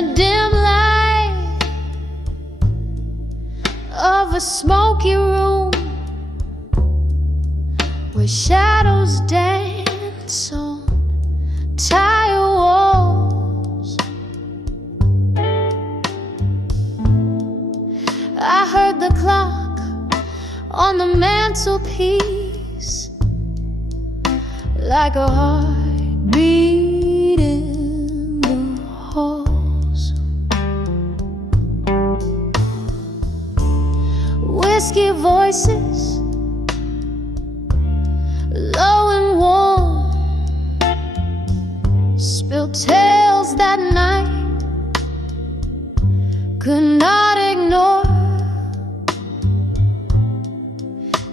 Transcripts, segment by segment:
the dim light of a smoky room where shadows dance on tired walls. I heard the clock on the mantelpiece like a heartbeat in the halls. Whiskey voices, low and warm, spilled tales that night could not ignore.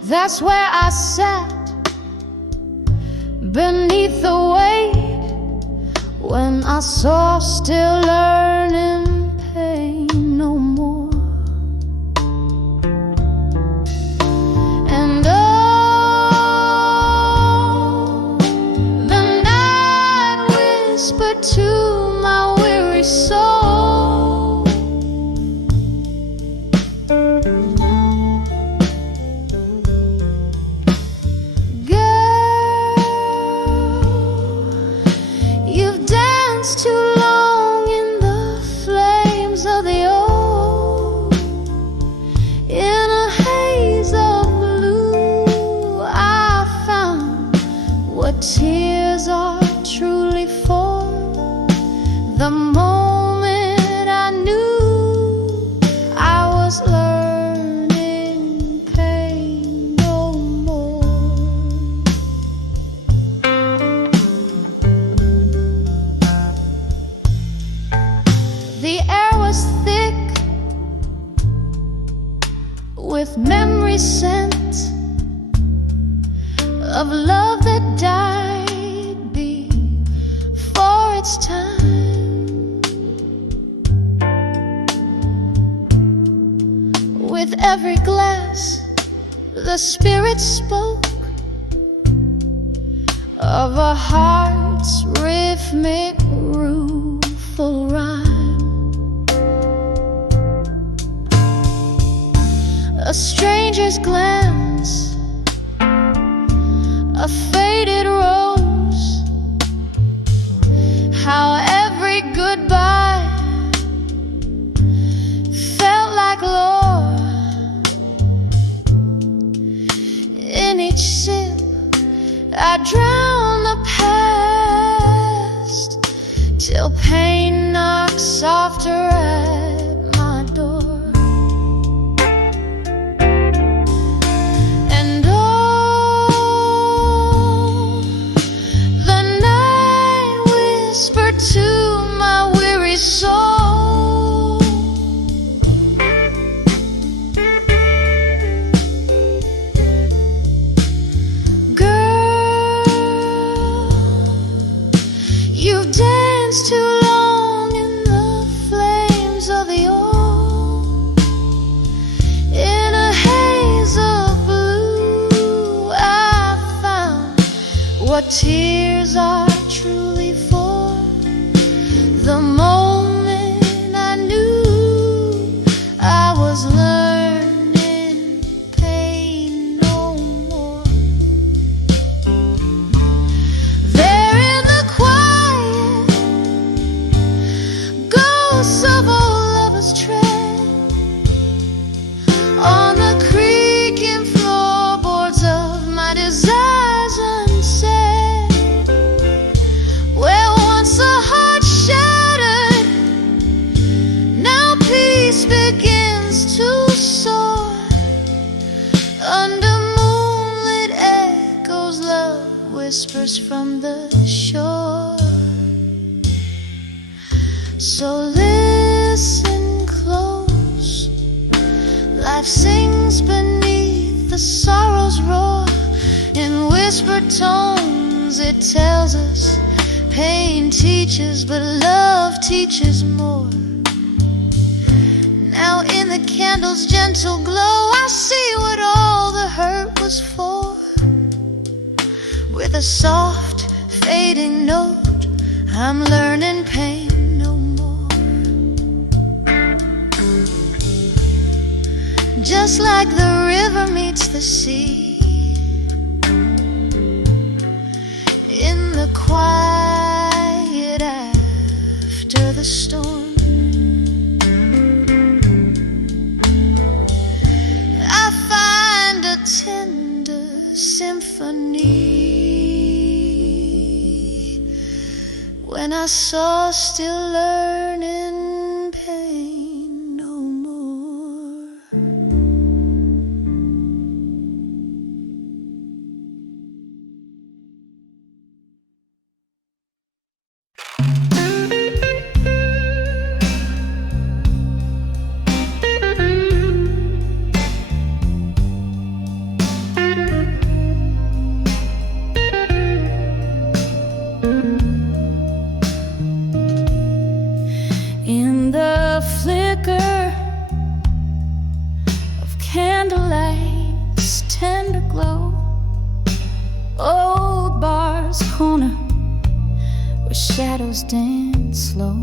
That's where I sat beneath the weight when I saw still learning pain no more. And oh, the night whispered to my weary soul, too long in the flames of the old. In a haze of blue, I found what tears are truly for. The moment I knew I was learning pain no more. The air was thick with memory scent of love that died before its time. With every glass, the spirit spoke of a heart's rhythmic rueful rhyme. A stranger's glance, a faded rose, how every goodbye felt like lore. In each sip I drown the past till pain knocks softer at my door. To my weary soul, girl, you've danced too long in the flames of the old. In a haze of blue, I found what tears are truly for. The moment I knew I was learning pain no more. There in the quiet, ghosts of old lovers tread on the creaking floorboards of my desires unsaid. Where once a heart shattered, now peace begins to soar. Under moonlit echoes, love whispers from the shore. So listen close, life sings beneath the sorrow's roar. In whispered tones it tells us pain teaches, but love teaches more. Now in the candle's gentle glow, I see what all the hurt was for. With a soft fading note, I'm learning pain no more. just like the river meets the sea. In the quiet after the storm, I find a tender symphony. When I saw still learning pain no more. In the flicker of candlelight's tender glow, old bar's corner where shadows dance slow,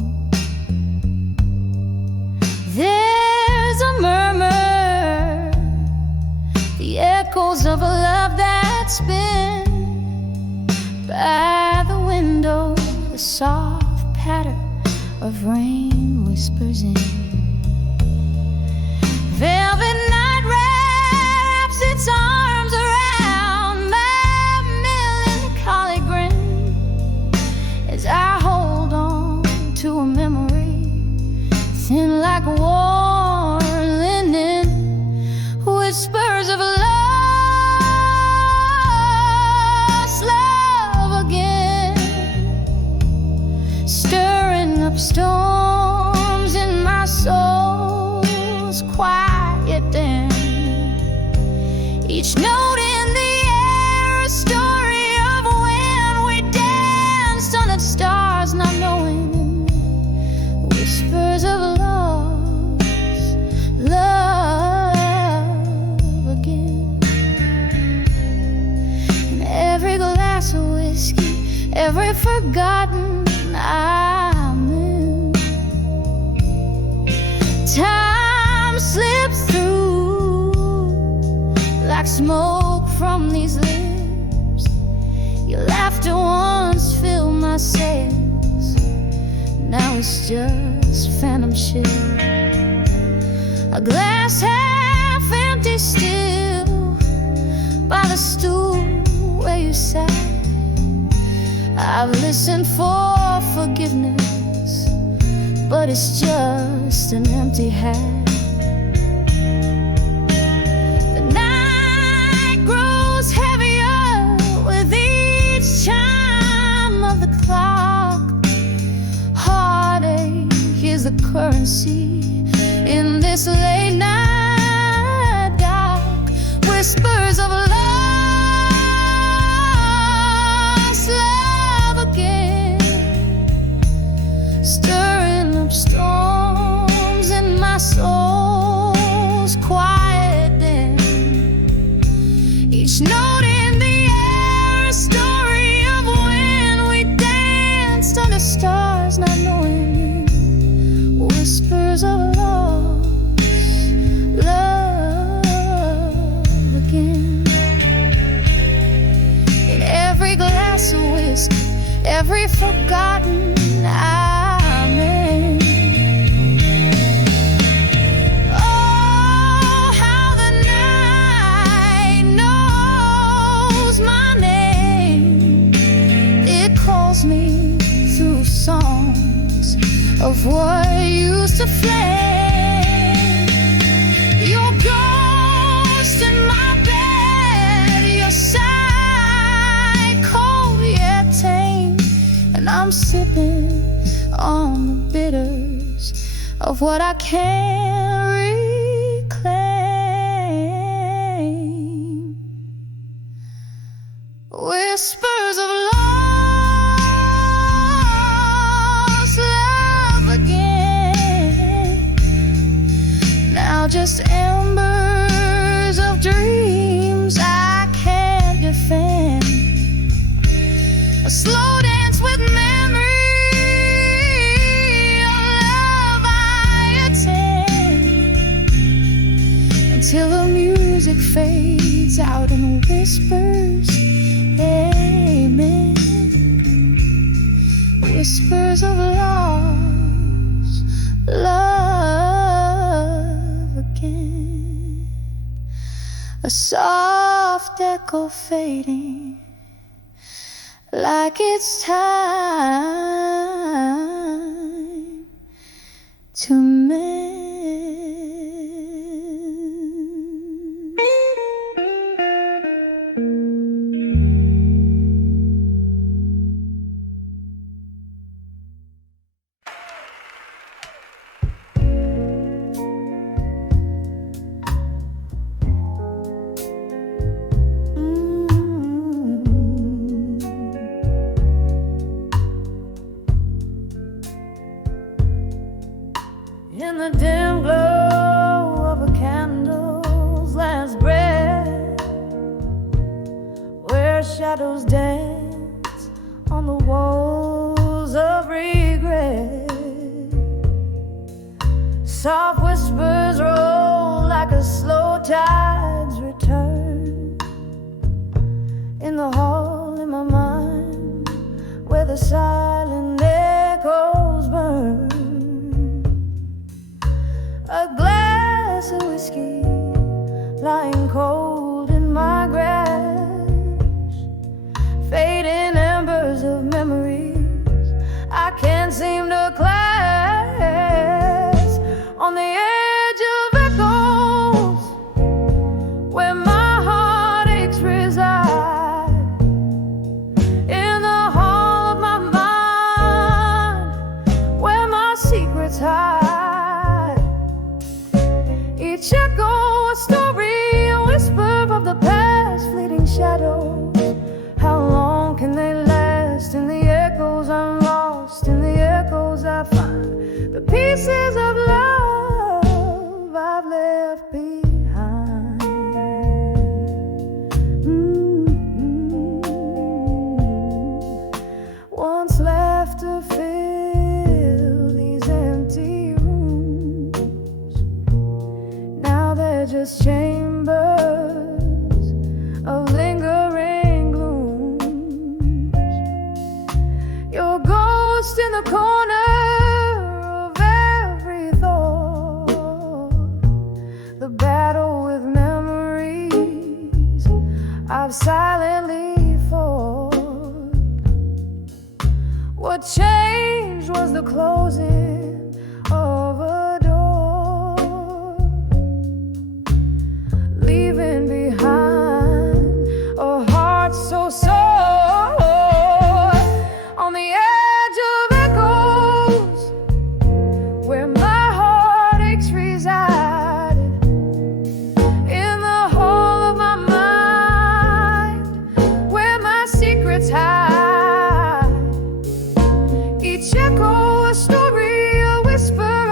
there's a murmur, the echoes of a love that's been by the window, the soft patter of rain whispers in. Velvet night wraps its arms around my melancholy grin as I hold on to a memory thin like warm linen, whispers of lost love again, stirring up storms in my soul's quiet den. Each note in the air, a story of when we danced under the stars, not knowing, whispers of love again. And every glass of whiskey, every forgotten amen, time slips through like smoke from these lips. Your laughter once filled my sails, now it's just phantom ship. A glass half empty still by the stool where you sat. I've listened for forgiveness, but it's just an empty hat. The night grows heavier with each chime of the clock. Heartache is the currency in this late night dark. Whispers of lost love again, stirring up storms in my soul's quiet den. Each note in the air, a story of when we danced under stars, not knowing, whispers of love again. In every glass of whiskey, every forgotten amen. Oh, how the night knows my name. It calls me through songs of what used to flame. Your ghost in my bed, your side cold yet tame, and I'm sipping on the bitters of what I can't reclaim. Whispers of lost love again, now just embers of dreams I can't defend. A slow dance with memory, a love I attend. music fades out and whispers, amen. Whispers of lost love again. A soft echo fading, like it's time to mend. In the dim glow of a candle's last breath, where shadows dance on the walls of regret, soft whispers roll like a slow tide's return. In the hall in my mind, where the silent echoes burn, a glass of whiskey lying cold in my grasp, fading embers of memories I can't seem to clasp. On the edge of echoes, where my heartaches reside, in the hall of my mind, where my secrets hide. Each echo a story, a whisper of the past, fleeting shadows. How long can they last? In the echoes I'm lost, in the echoes I find the pieces of love I've left behind. Once left to fill these empty rooms, now they're just chambers of lingering glooms. Your ghost in the corner of every thought, the battle with memories I've silently fought. What changed was the closing of a door, leaving behind a heart so sore. On the edge of echoes, where my heartaches reside, in the hall of my mind, where my secrets hide. Each echo a story, a whisper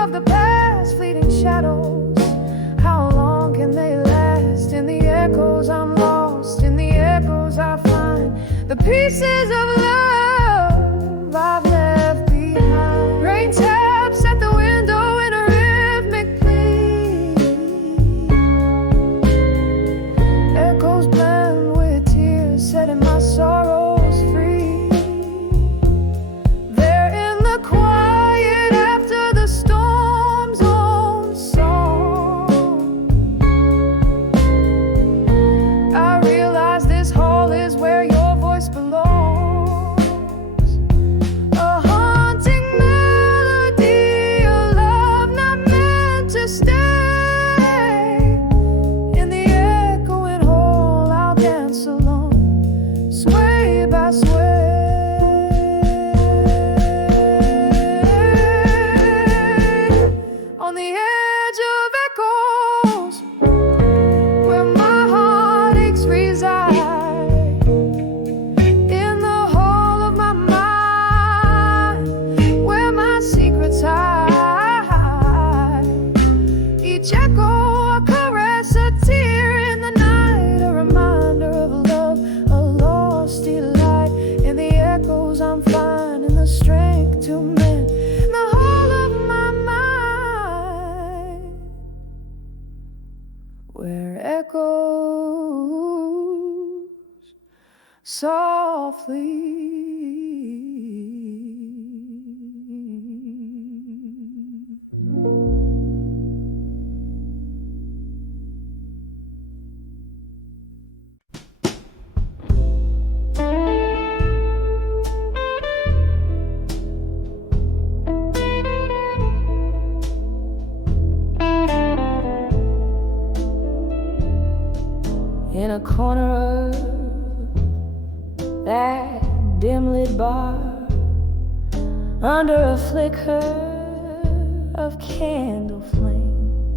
In a corner of that dim-lit bar, under a flicker of candle flame,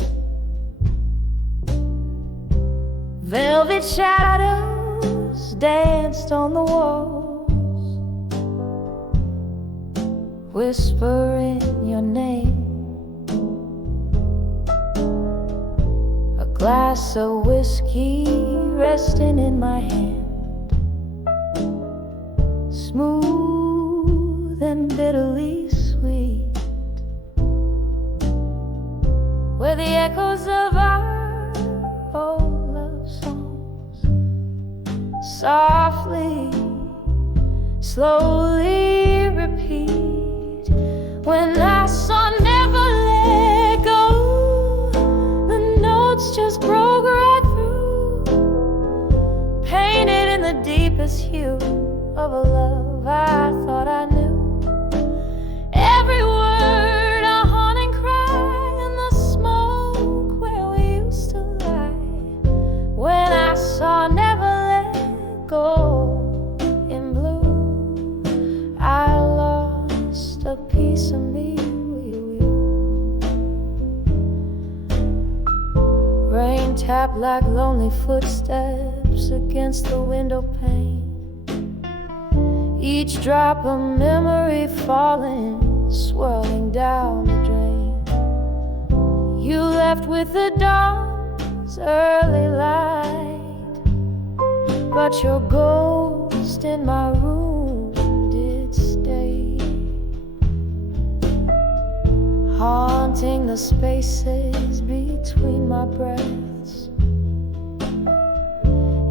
velvet shadows danced on the walls, whispering your name. A glass of whiskey resting in my hand, smooth and bitterly sweet, where the echoes of our old love songs softly, slowly repeat. When I saw never let go, the notes just broke right through, painted in the deepest hue of a love I thought I knew. Every word a haunting cry in the smoke where we used to lie. When I saw never let go in blue, I lost a piece of me with you. Rain tapped like lonely footsteps against the window pane, each drop a memory falling, swirling down the drain. You left with the dawn's early light, but your ghost in my room did stay, haunting the spaces between my breaths,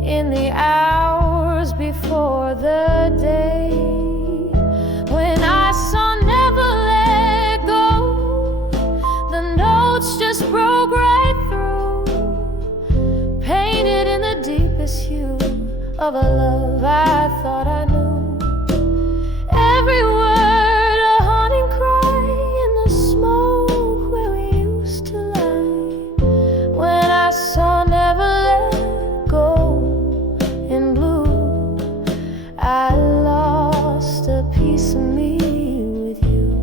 in the hours before the day. When I saw never let go, the notes just broke right through, painted in the deepest hue of a love I thought I knew. Every word a haunting cry in the smoke where we used to lie. When I saw never let go in blue, I lost a piece of me with you.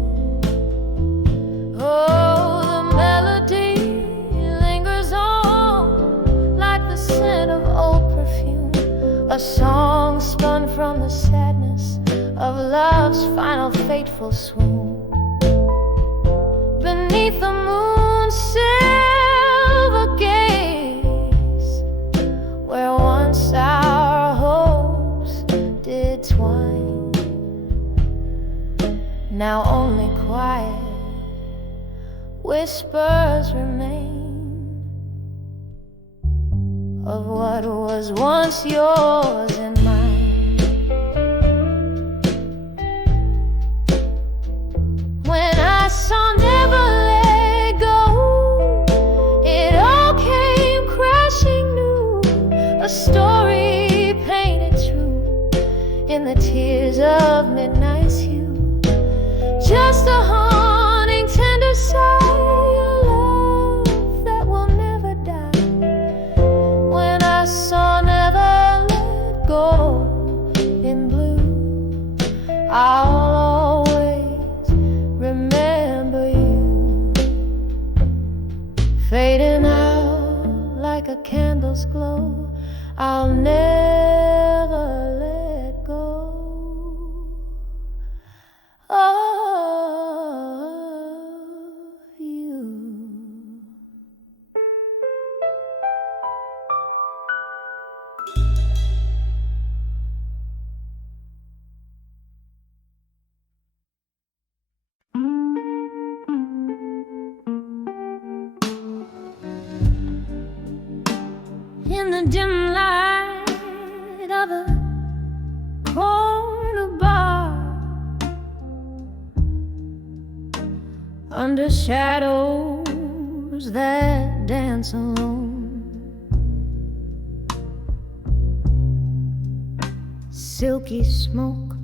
Oh, the melody lingers on like the scent of old perfume, a song spun from the sadness of love's final fateful swoon. Beneath the moon's silver gaze, where once our hopes did twine, now only quiet whispers remain of what was once yours and mine. When I saw never let go, it all came crashing new, a story painted true in the tears of midnight's hue. Just a haunting, tender sigh, a love that will never die. When I saw never let go in blue, I'll always remember you, fading out like a candle's glow. I'll never let go of you. In the dim light under shadows that dance alone. Silky smoke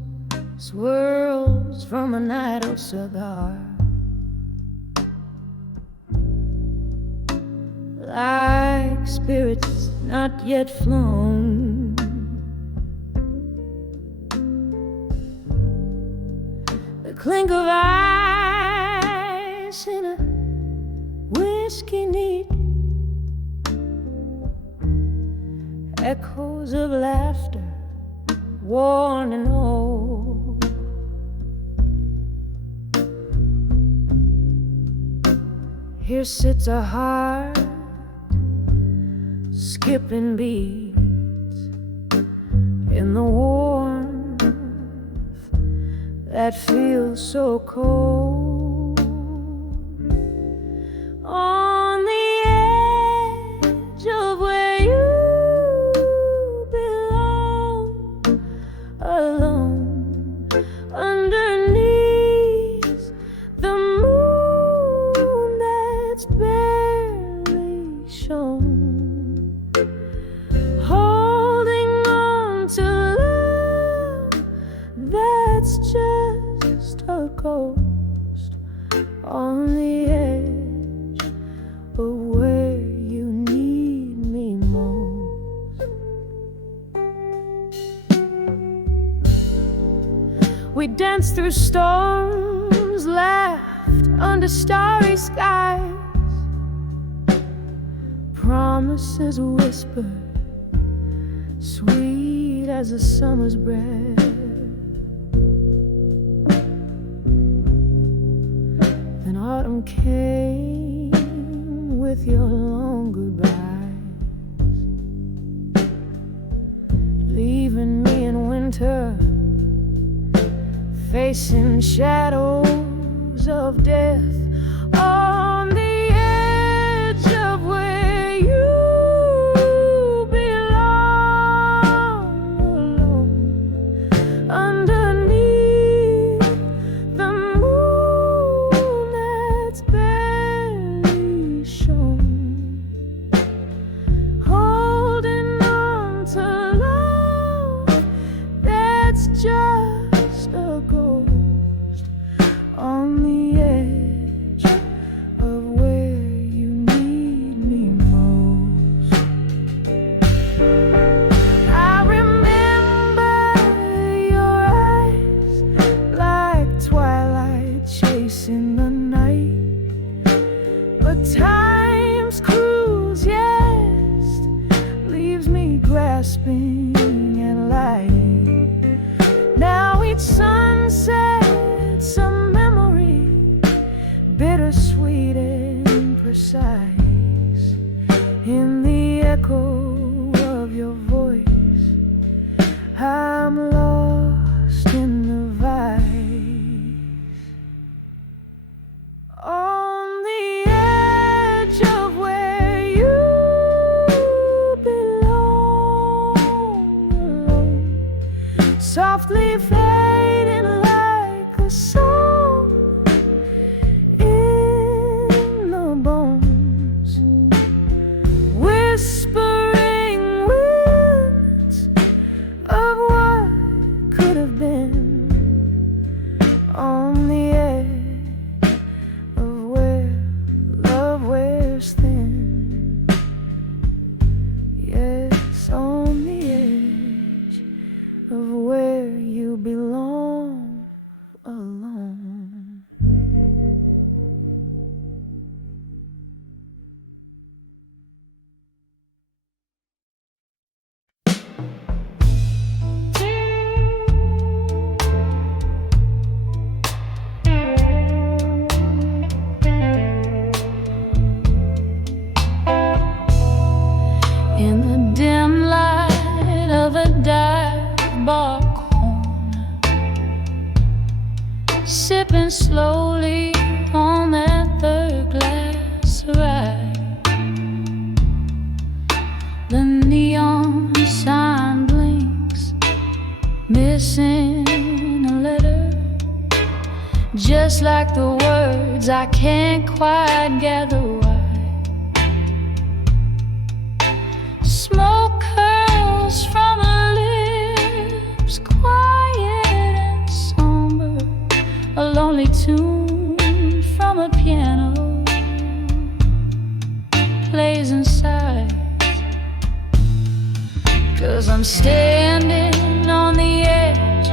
swirls from an idle cigar, like spirits not yet flown. The clink of ice in a whiskey neat, echoes of laughter worn and old. Here sits a heart skipping beats in the warmth that feels so cold. On the edge of where you belong, alone underneath the moon that's barely shone, holding on to love that's just a ghost on the edge of where you need me most. We danced through storms, laughed under starry skies, promises whispered, sweet as a summer's breath. Then autumn came with your long goodbyes, leaving me in winter, facing shadows of death. On the edge of where you belong, alone underneath the moon that's barely shone, holding on to love that's just a ghost on the edge of where you need me most. I remember your eyes like twilight chasing the night, but time's cruise, yes, leaves me grasping at light. Now each sunset's a memory, bittersweet and precise, in the echo of your voice. I'm lost in the vice. On the edge of where you belong, alone, softly fading like a song in the bones, whispering winds of what could have been, on the edge of where love wears thin. Yes, on the edge of where you belong, alone. In the dim light of a dive bar corner, sipping slowly on that third glass of rye, the neon sign blinks, missing a letter just like the words I can't quite gather why. Smoke curls from her lips, quiet and somber, a lonely tune from a piano plays inside. 'Cause I'm standing on the edge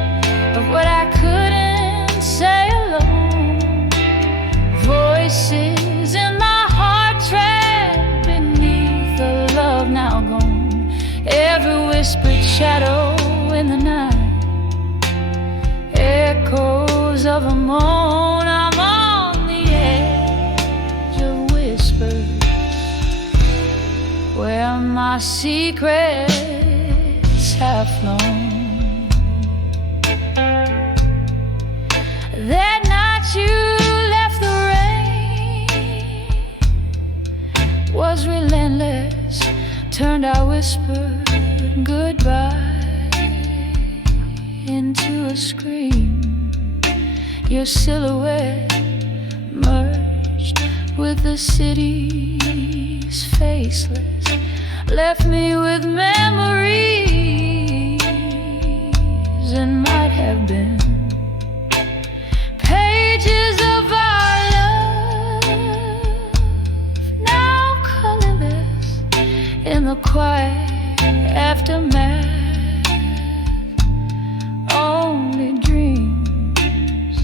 of what I couldn't say alone. Voices in my heart trapped beneath the love now gone. Every whispered shadow in the night, echoes of a moan. I'm on the edge of whispers where my secrets have flown. That night you left, the rain was relentless. Turned our whispered goodbye into a scream. Your silhouette merged with the city's faceless, left me with memories and might have been pages of our love, now colorless in the quiet aftermath. Only dreams.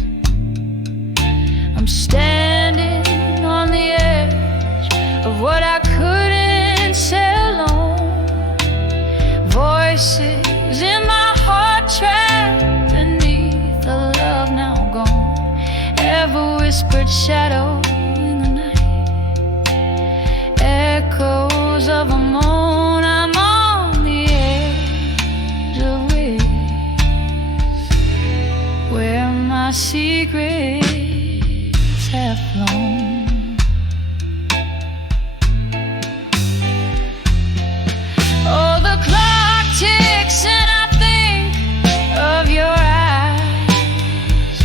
I'm standing on the edge of what I couldn't say alone. Voices in my heart trapped beneath the love now gone. Ever whispered shadow in the night, echoes of a moan. I'm on the edge of where my secrets have flown. Oh, the clock ticks and I think of your eyes,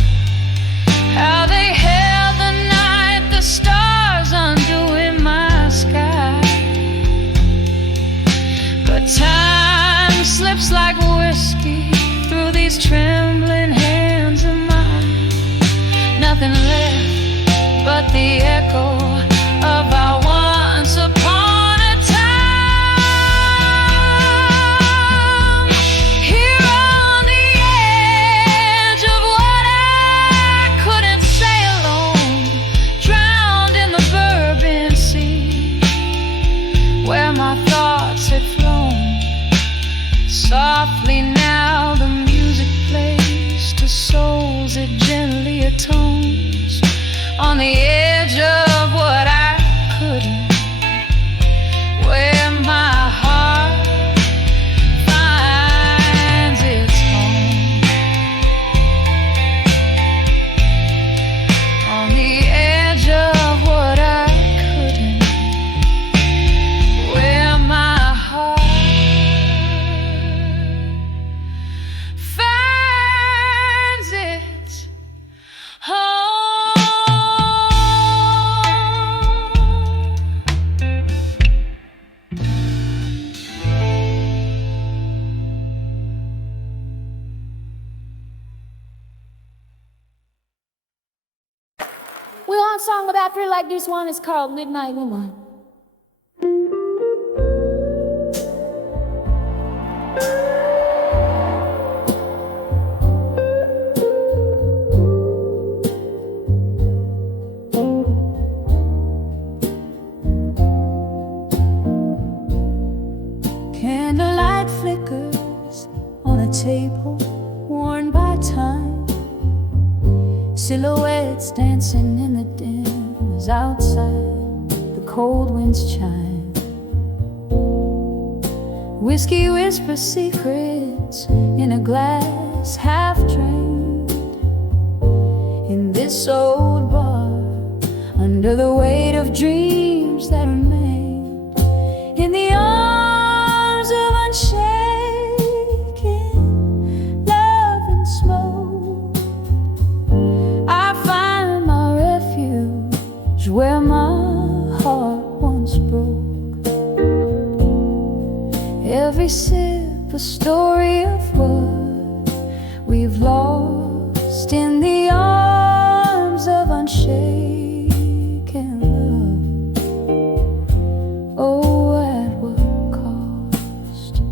how they held the night, the stars undoing my sky. But time slips like whiskey through these trembling hands of mine. Nothing left but the echo of our once upon a time. Here on the edge of what I couldn't say alone, drowned in the Bourbon Sea, where my thoughts had flown. Softly now the music plays to souls it gently atones. On the edge of what I couldn't, where my heart finds its home. On the edge of what I couldn't, where my heart finds its home. We want a song about feel like this one is called Midnight Woman. Candlelight flickers on a table worn by time, silhouettes dancing in the dim as outside the cold winds chime. Whiskey whispers secrets in a glass half drained, in this old bar, under the weight of dreams that remained in the arms of unshaken love and smoke. I find every sip a story of what we've lost in the arms of unshaken love. Oh, at what cost?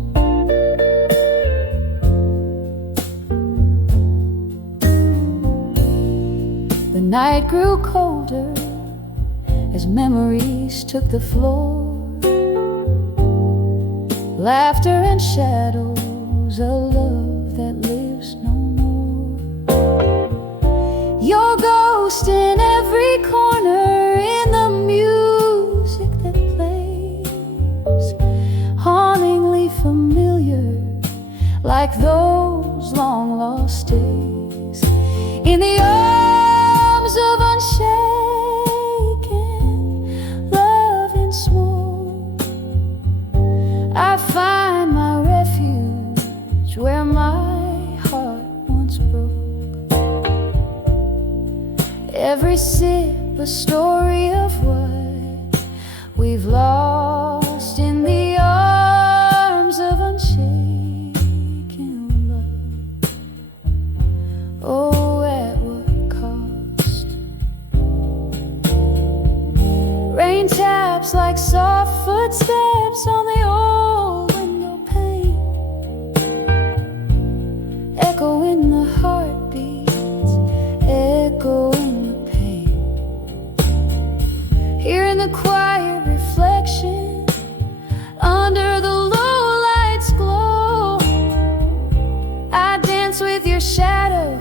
The night grew colder as memories took the floor. Laughter and shadows, a love that lives no more. Your ghost in every corner, in the music that plays, hauntingly familiar, like those long lost days. In the arms of unshaken love and smoke, I find my refuge where my heart once broke. Every sip a story of what we've lost in the arms of unshaken love. Oh, at what cost? Rain taps like soft footsteps on the old window pane, echo in the heartbeats, echo in the pain. Here in the quiet reflection, under the low light's glow, I dance with your shadow,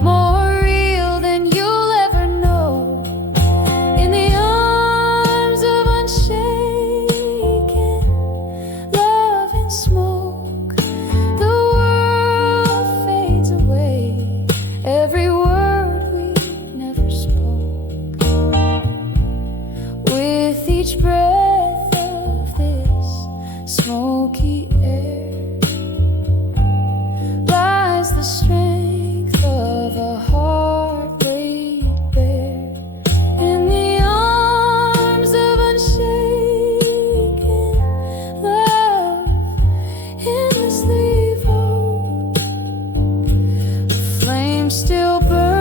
more real than you'll ever know. In the arms of unshaken love and smoke, the world fades away, every word we never spoke. With each breath of this smoky air lies the strength of a heart laid bare. In the arms of unshaken love, endlessly vogue, the flame still burns,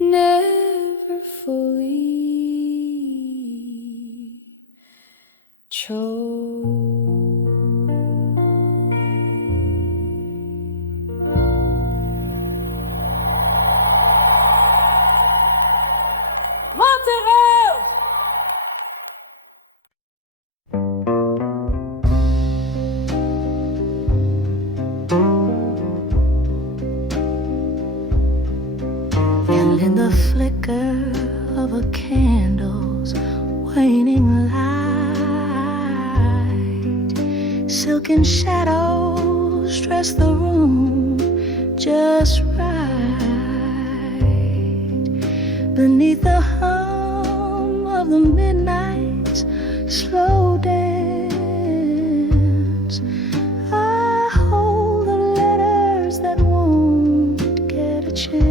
never fully choke. And in the flicker of a candle's waning light, silken shadows dress the room just right. Beneath the hum of the midnight's slow dance, I hold the letters that won't get a chance.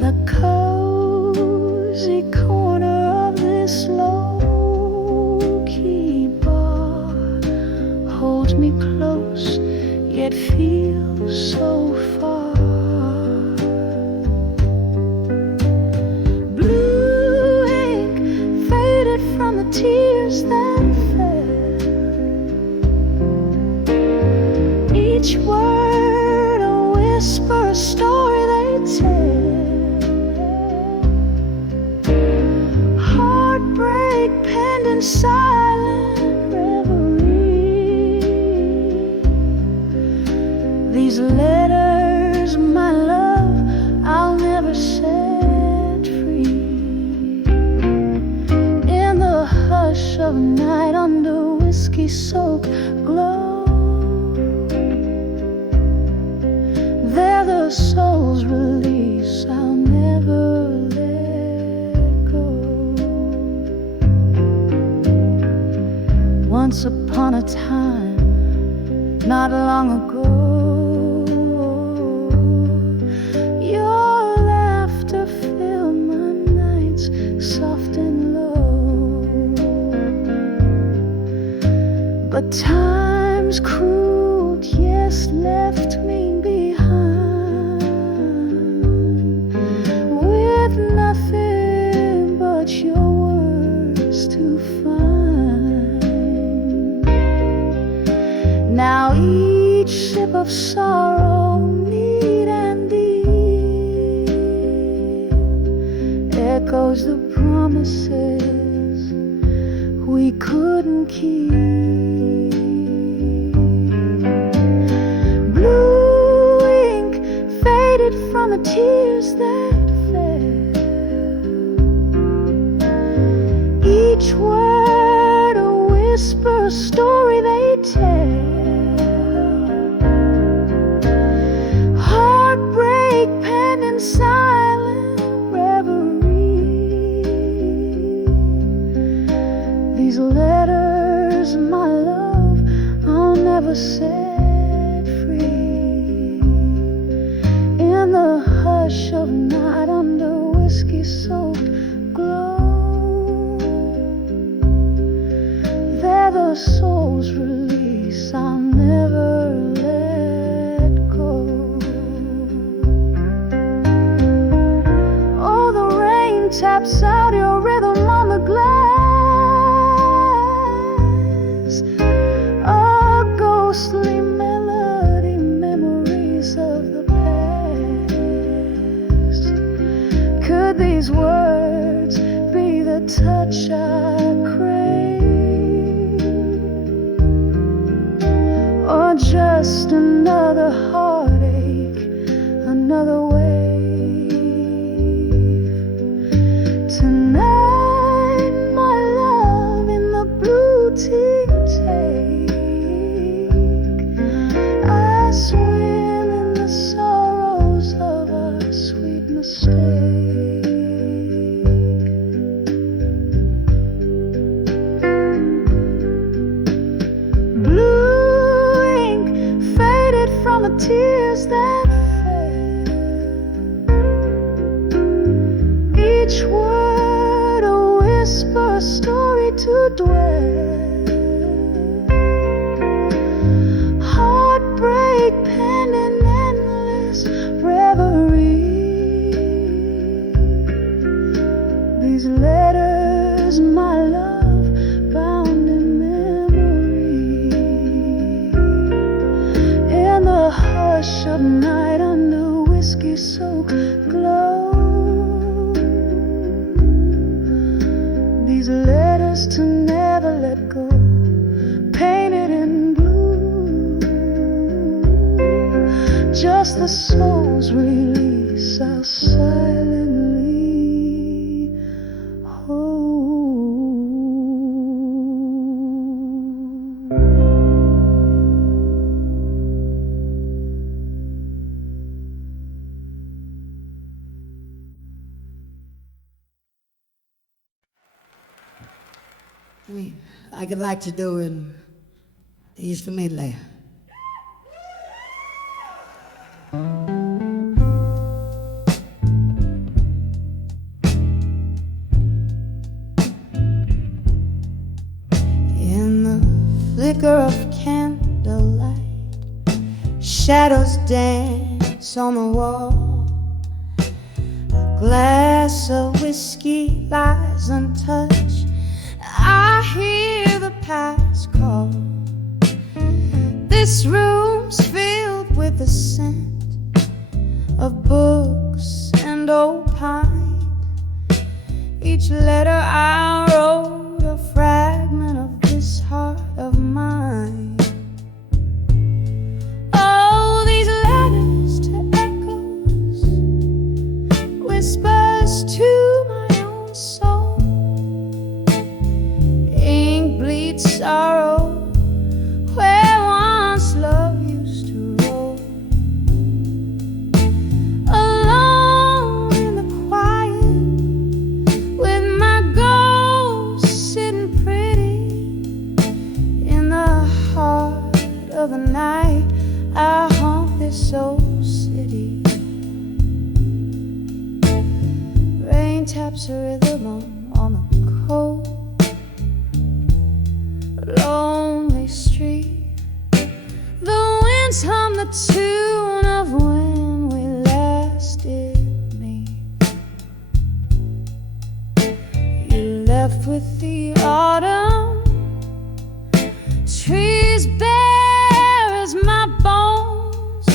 The cozy corner of this low-key bar holds me close, yet feels so far. Blue ink faded from the tears that fell. Each word a whisper, a story they tell. Heartbreak penned in silent reverie. These letters, my love, I'll never set free. In the hush of night, under whiskey-soaked glow, they're the soul's release I'll never let go. Once upon a time, not long ago, your laughter filled my nights soft sorrow, need and deep, echoes the promises we couldn't keep. Blue ink faded from the tears that fell. Each word a whisper, a story they tell. Heartbreak penned in silent reverie. These letters, my love, I'll never set free. In the hush of night, under whiskey-soaked glow, they're the soul's release I'll never let go. Oh, the rain taps out your rhythm on the glass, a ghostly melody, memories of the past. Could these words be the touch I crave, or just another heartache, another wave? Tonight, my love, in the blue tea take, I swim in the sorrows of a sweet mistake. Blue ink faded from the tears that fell. Each word a whisper, a story to dwell. Heartbreak penned in endless reverie. These letters, my love, bound in memory. In the hush of night, under whiskey-soaked glow, these letters to never let go, painted in blue, just the soul's release I'll silently hold. I'd like to do in East Medley. In the flicker of candlelight, shadows dance on the wall. A glass of whiskey lies untouched. I hear the past call. This room's filled with the scent of books and old pine. Each letter I wrote, a fragment of this heart of mine. Oh, these letters to echoes, whispers to my own soul. Ink bleeds sorrow where once love used to roll. Alone in the quiet, with my ghost sitting pretty. In the heart of the night, I haunt this old city. Rain taps a rhythm on the cold, lonely street. The winds hum the tune of when we last did meet. You left with the autumn, trees bare as my bones,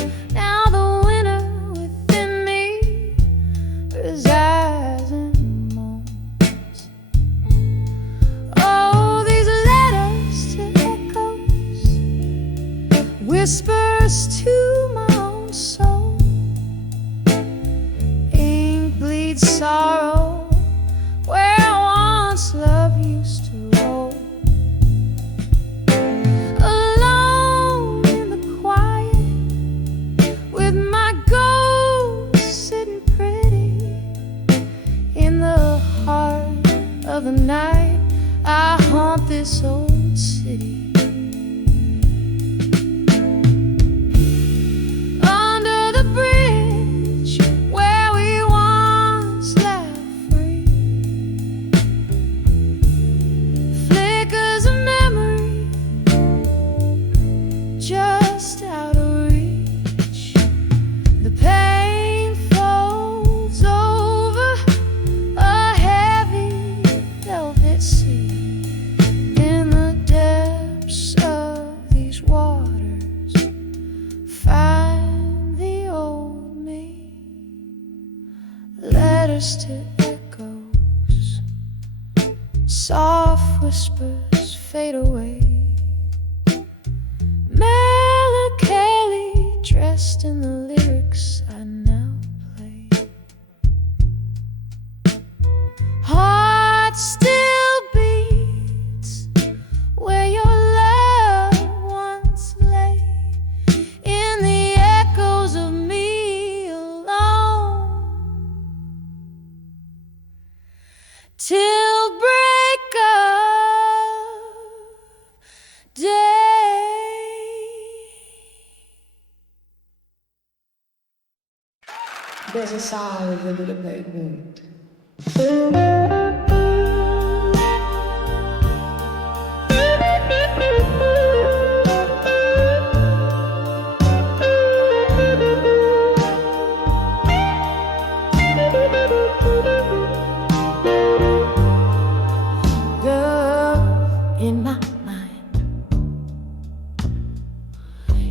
ears to echoes. Soft whispers fade away. Melancholy dressed in the lyrics I now play. Heart still beats where your love once lay, in the echoes of me alone, till break of day. There's a sigh in the pavement. Girl in my mind,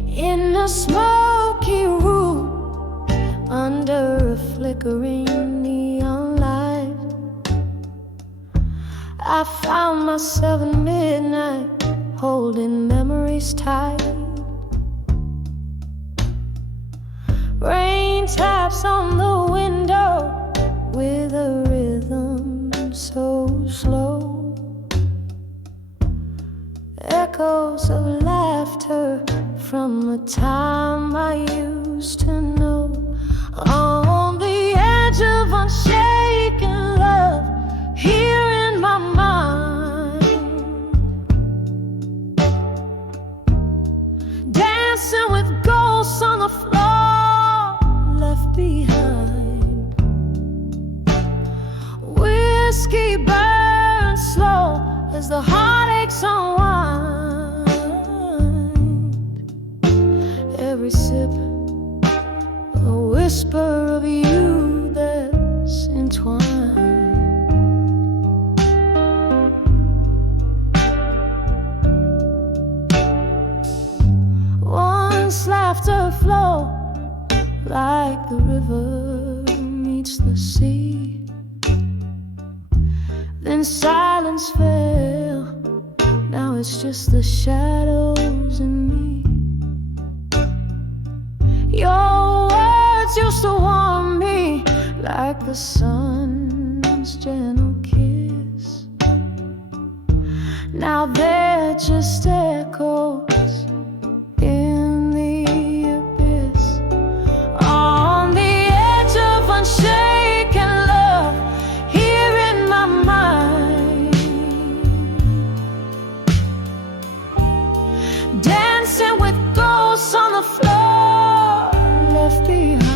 in a smoky room, under a flickering neon light, I found myself at midnight, holding memories tight. Rain taps on the window with a rhythm so slow. Echoes of laughter from a time I used to know. On the edge of unshaken love, here in my mind, dancing with ghosts on the floor left behind. Whiskey burns slow as the heartaches unwind. Every sip a whisper of you that's entwined. Once laughter flow like the river meets the sea, then silence fell, now it's just the shadows in me. Your words used to warm me like the sun's gentle kiss. Now they're just echoes in the abyss. On the edge of unshaken love, here in my mind, dancing with ghosts on the floor left behind.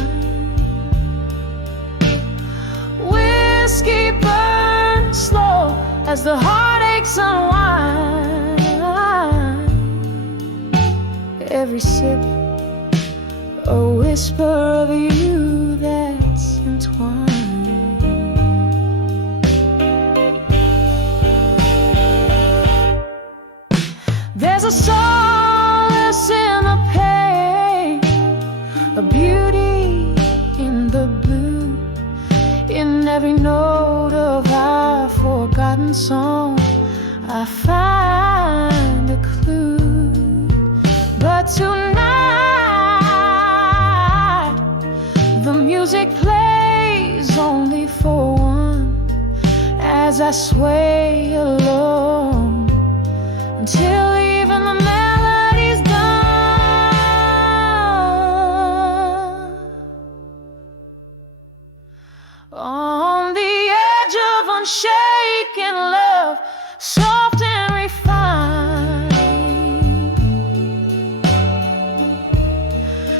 Whiskey burns slow as the heartaches unwind. Every sip a whisper of you that's entwined. There's a solace in the pain, a beauty in the blue, in every note of our forgotten song I find a clue. But tonight the music plays only for one, as I sway along until even the melody's done. On the edge of unshaken love, soft and refined,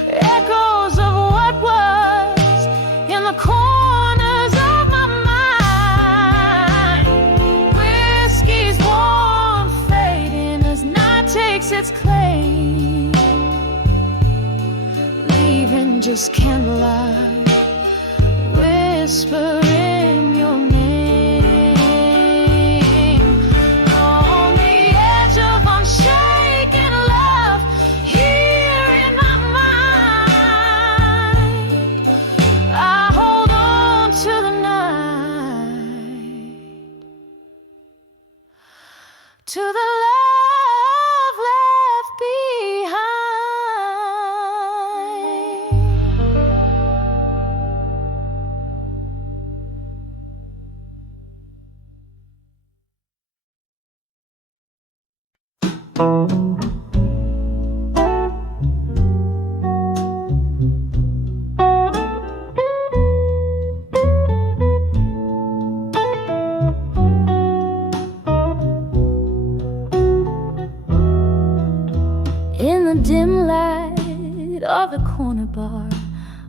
echoes of what was in the corners of my mind. Whiskey's warm fading as night takes its claim, leaving just candlelight whispering your name. On the edge of unshaken love, here in my mind, I hold on to the night.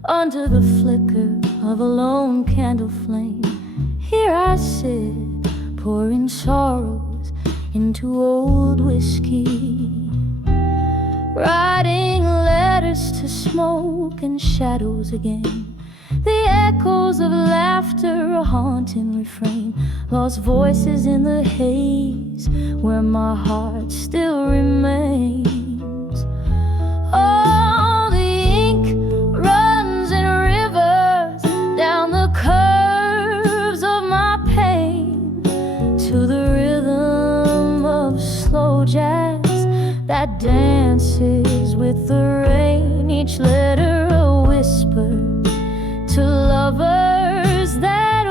under the flicker of a lone candle flame. Here I sit, pouring sorrows into old whiskey, writing letters to smoke and shadows again. The echoes of laughter, a haunting refrain, lost voices in the haze where my heart still remains. Oh, the ink runs in rivers down the curves of my pain, to the rhythm of slow jazz that dances with the rain. Each letter a whisper to lovers that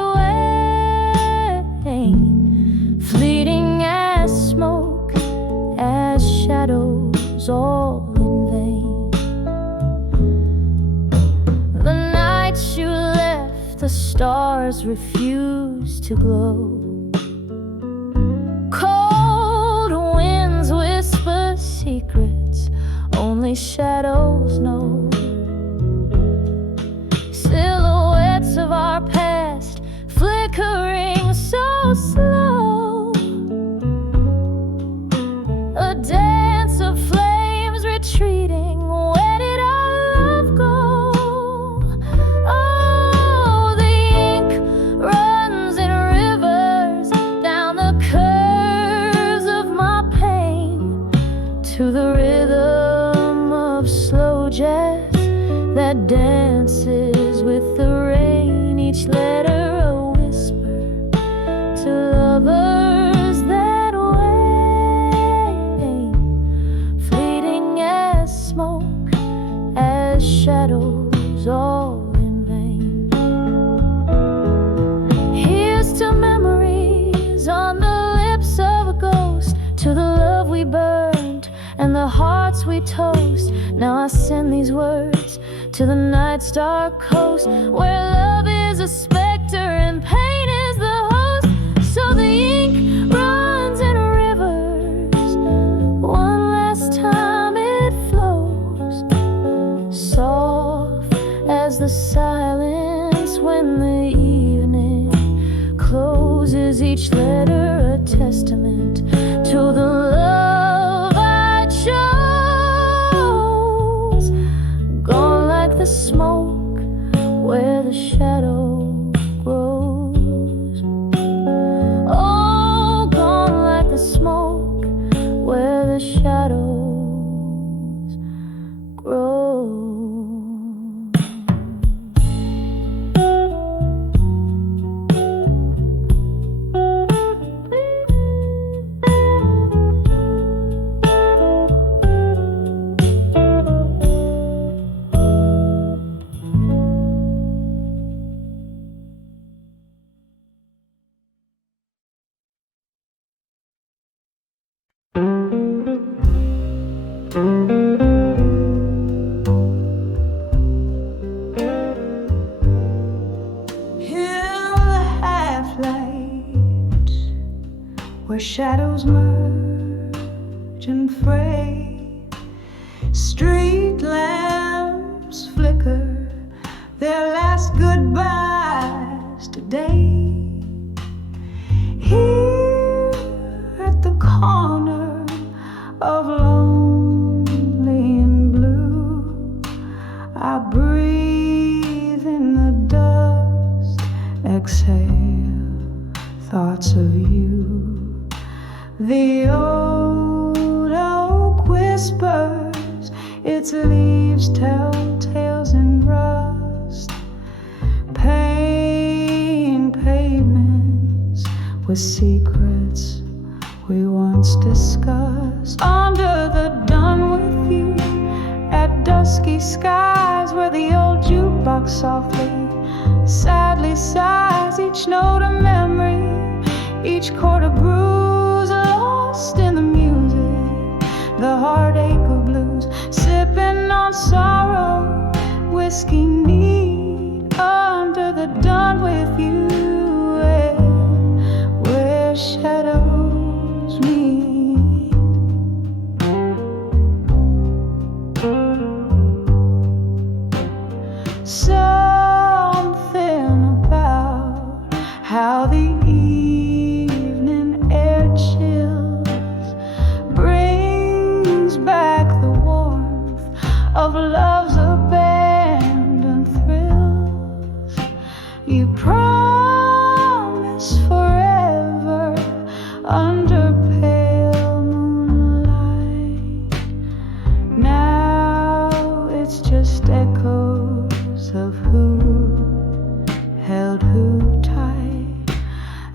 way, fleeting as smoke, as shadows, all in vain. The nights you left, the stars refused to glow. Cold winds whisper secrets only shadows know. Silhouettes of our past flickering so slow, a dance of flames retreating. Where did our love go? Oh, the ink runs in rivers down the curves of my pain, to the rhythm of slow jazz that dances with the rain. Each letter a whisper to lovers that way, fleeting as smoke, as shadows, all in vain. Here's to memories on the lips of a ghost, to the love we burned and the hearts we toast. Now I send these words to the night's dark coast, where love is a specter and pain is the host. So the ink runs in rivers, one last time it flows, soft as the silence when the evening closes. Each letter a testament to the love I chose, gone like the smoke where the shadow grows. Oh, gone like the smoke where the shadows grow. Where shadows merge and fray, street lamps flicker their last goodbyes today. Here at the corner of lonely and blue, I breathe in the dust, exhale thoughts of you. The old oak whispers, its leaves tell tales in rust. Pain pavements with secrets we once discussed. Under the dawn with you, at dusky skies, where the old jukebox softly, sadly sighs. Each note a memory, each chord a bruise, lost in the music, the heartache of blues. Sipping on sorrow, whiskey neat, under the dawn with you, where shadows meet. something about how the evening air chills brings back the warmth of love's abandoned thrills. You promise forever under pale moonlight. Now it's just echoes of who held who tight.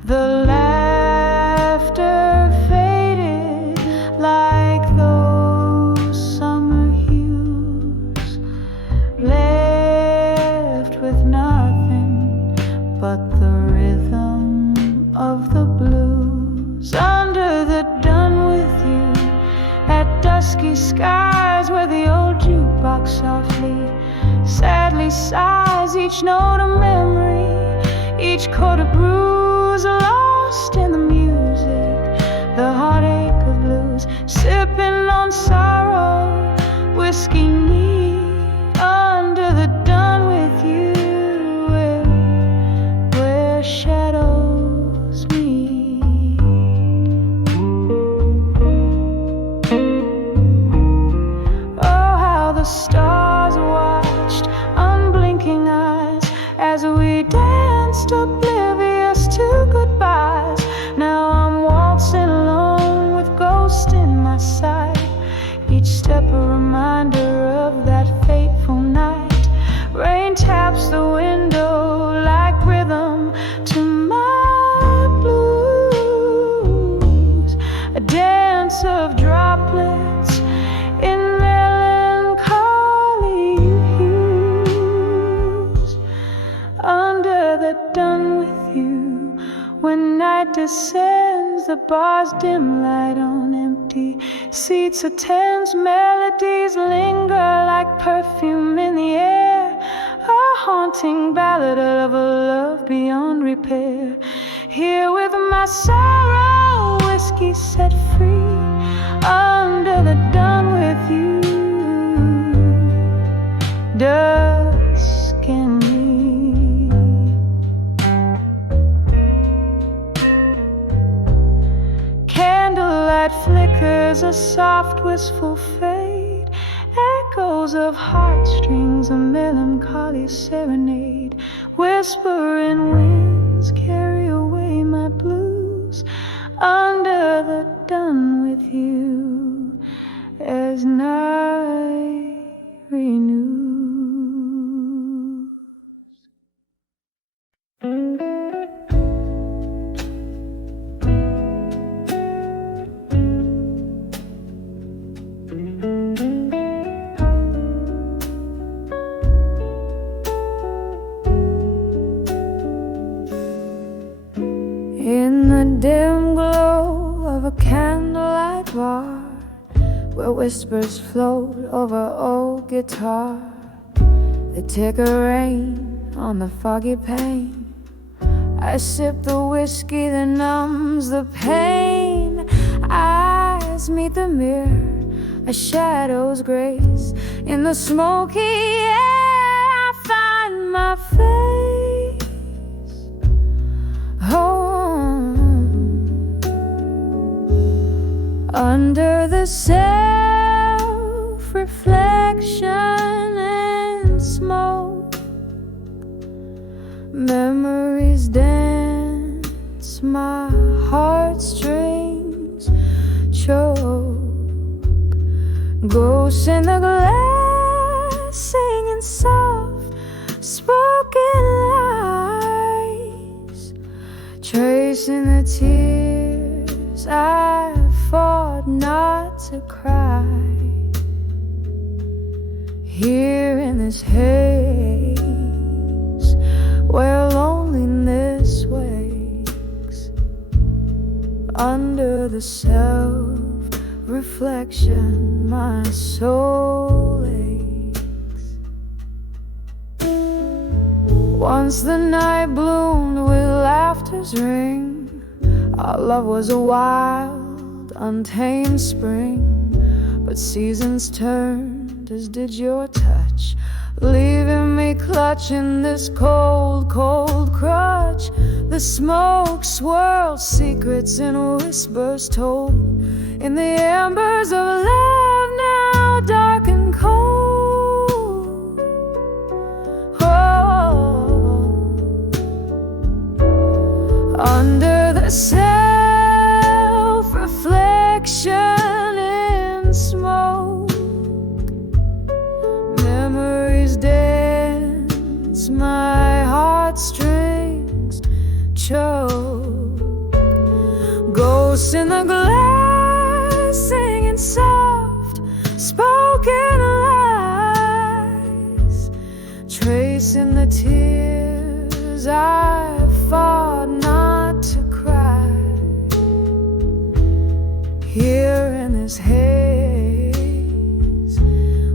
The laughter faded like those summer hues, left with nothing but the rhythm of the blues. Under the done with you at dusky skies, where the old jukebox softly, sadly sighs, each note a memory, each chord a bruise, lost in the music, the heartache of blues, sipping on sorrow, whiskey neat, under the done with you, where shadows meet. Oh, how the stars watched, unblinking eyes, as we danced oblivious to goodbyes. Now I'm waltzing alone with ghosts in my sight, each step a reminder of that fateful night. Rain taps the window like rhythm to my blues, a dance of droplets in melancholy hues. Under the done with you, when night descends, the bar's dim light on empty seats attends. Melodies linger like perfume in the air, a haunting ballad of a love beyond repair. Here with my sorrow, whiskey set free, under the done with you, dusk and me. Candlelight flickers, a soft wistful fade, echoes of heartstrings, a melancholy serenade. Whispering winds carry away my blues, under the done with you, as night renews. In the dim glow of a candlelight bar, where whispers float over old guitar, they take a rain on the foggy pane. I sip the whiskey that numbs the pain. Eyes meet the mirror, a shadow's grace. In the smoky air I find my face. Oh, under the self-reflection and smoke, memories dance, my heartstrings choke. Ghosts in the glass singing soft spoken lies, tracing the tears I fought not to cry. Here in this haze, where loneliness wakes, under the self-reflection my soul aches. Once the night bloomed with laughter's ring, our love was a wild, untamed spring. But seasons turned, as did your touch, leaving me clutching clutching this cold, cold crutch. The smoke swirls, secrets and whispers told in the embers of love now dark and cold. Oh, under the self-reflection in smoke, memories dance, my heartstrings choke. Ghosts in the glass singing soft spoken lies, tracing the tears I fought not to cry. Here in this haze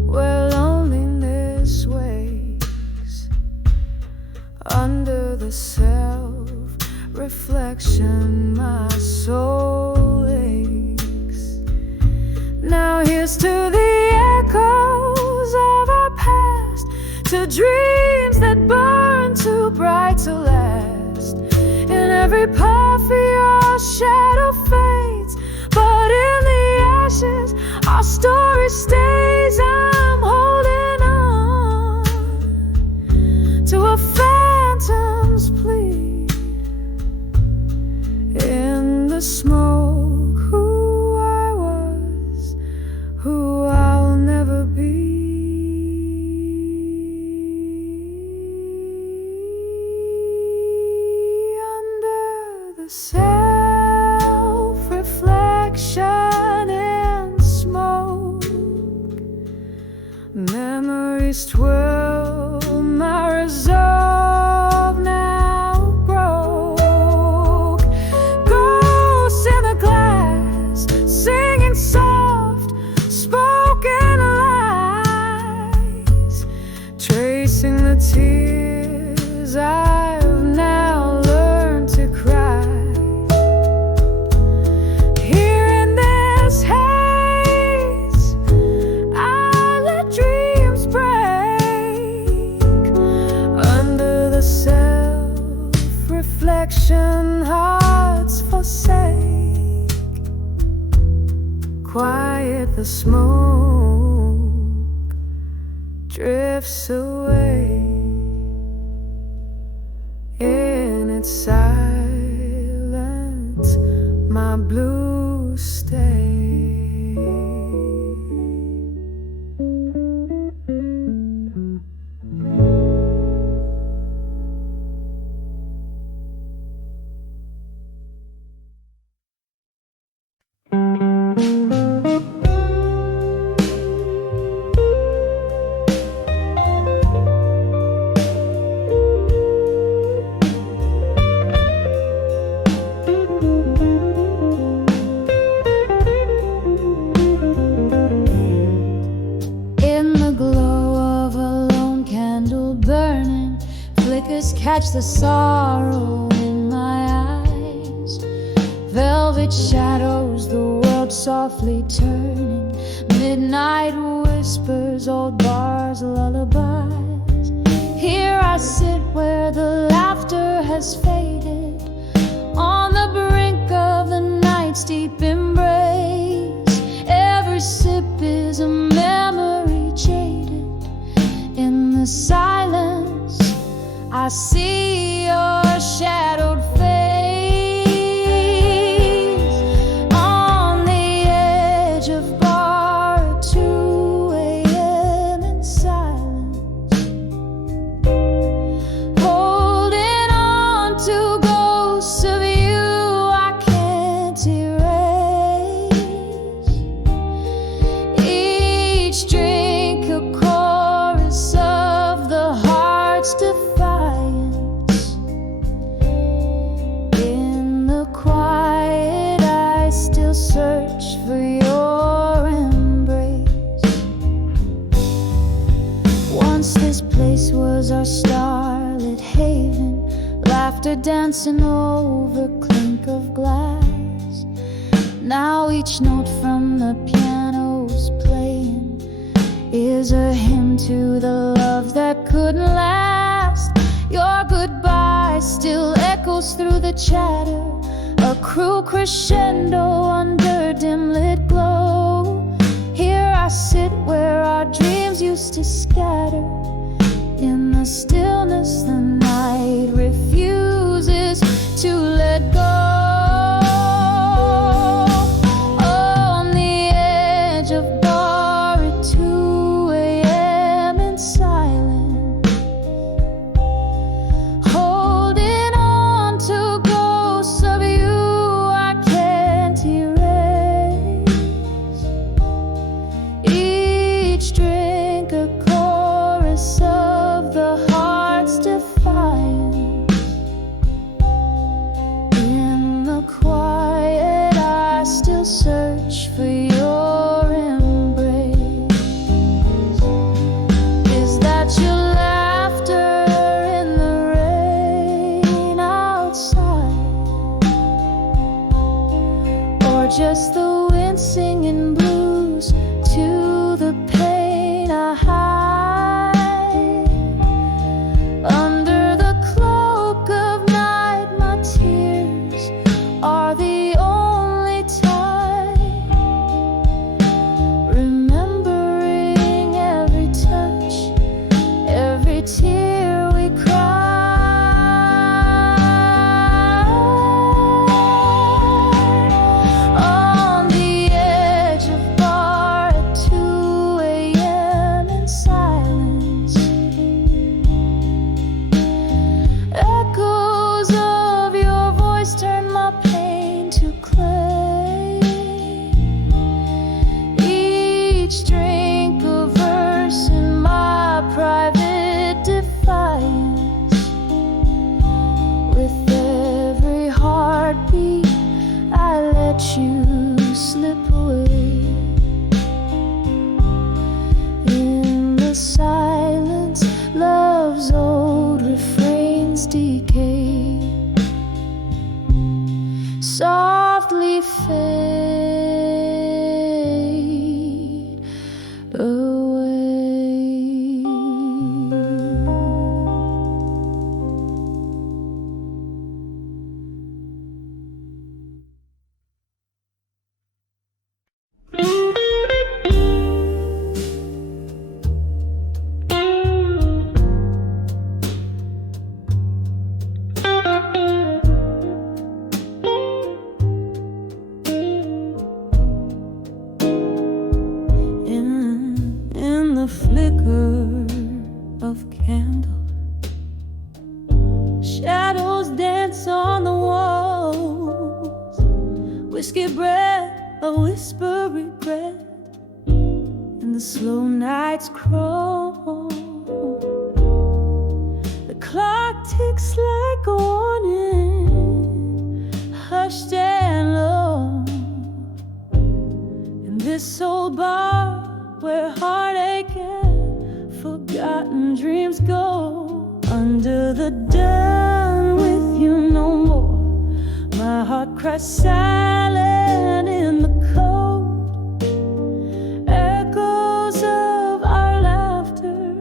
where loneliness wakes, under the self-reflection my soul aches. Now here's to the echoes of our past, to dreams that burn too bright to last. In every puff your shadow fades, but in the ashes our story stays. I'm holding on to a phantom's plea in the smoke. Who I was, who I'll never be. Under the self-reflection in smoke, memories twirl, my resolve now broke. Ghosts in the glass singing soft spoken lies, tracing the tears I've now learned to cry. Here in this haze I let dreams break, under the self-reflection hearts forsake. Quiet, the smoke drifts away in its silence, my blue state. In the glow of a lone candle burning, flickers catch the sorrow in my eyes. Velvet shadows, the world softly turning, midnight whispers, old bars, lullabies. Here I sit where the laughter has faded, on the brink of the night's deep embrace. Every sip is a memory jaded. In the silence I see your shadowed face on the edge of bar at 2 a.m. in silence, holding on to ghosts of you I can't erase. Each drink a chorus of the heart's defiance. In the quiet I still search for your embrace. Once this place was our starlit haven, laughter dancing over clink of glass. Now each note from the piano's playing is a hymn to the love that couldn't last. past. Your goodbye still echoes through the chatter, a cruel crescendo under dim lit glow. Here I sit where our dreams used to scatter. In the stillness the night refuses to let go. On the edge of bar at 2 a.m. in silence, holding on to ghosts of you I can't erase. Each drink a chorus of the heart's defiance. In the quiet I still search for your embrace. Is that your laughter in the rain outside, or just the wind singing blues to the pain I hide? Under the cloak of night my tears are the only tide, remembering every touch, every tear we cried. On the edge of bar at 2 a.m. in silence, echoes of your voice turn my pain to clay. Each drink a verse in my private defiance. With every heartbeat I let you slip away. In the silence love's old refrains decay, softly fade away. In the flicker of candle, shadows dance on the walls. Whiskey breath, a whisper regret, and the slow nights crawl. The clock ticks like a warning, hushed and low. In this old bar where heartache and forgotten dreams go, under the done with you no more, my heart cries silent in the cold. Echoes of our laughter,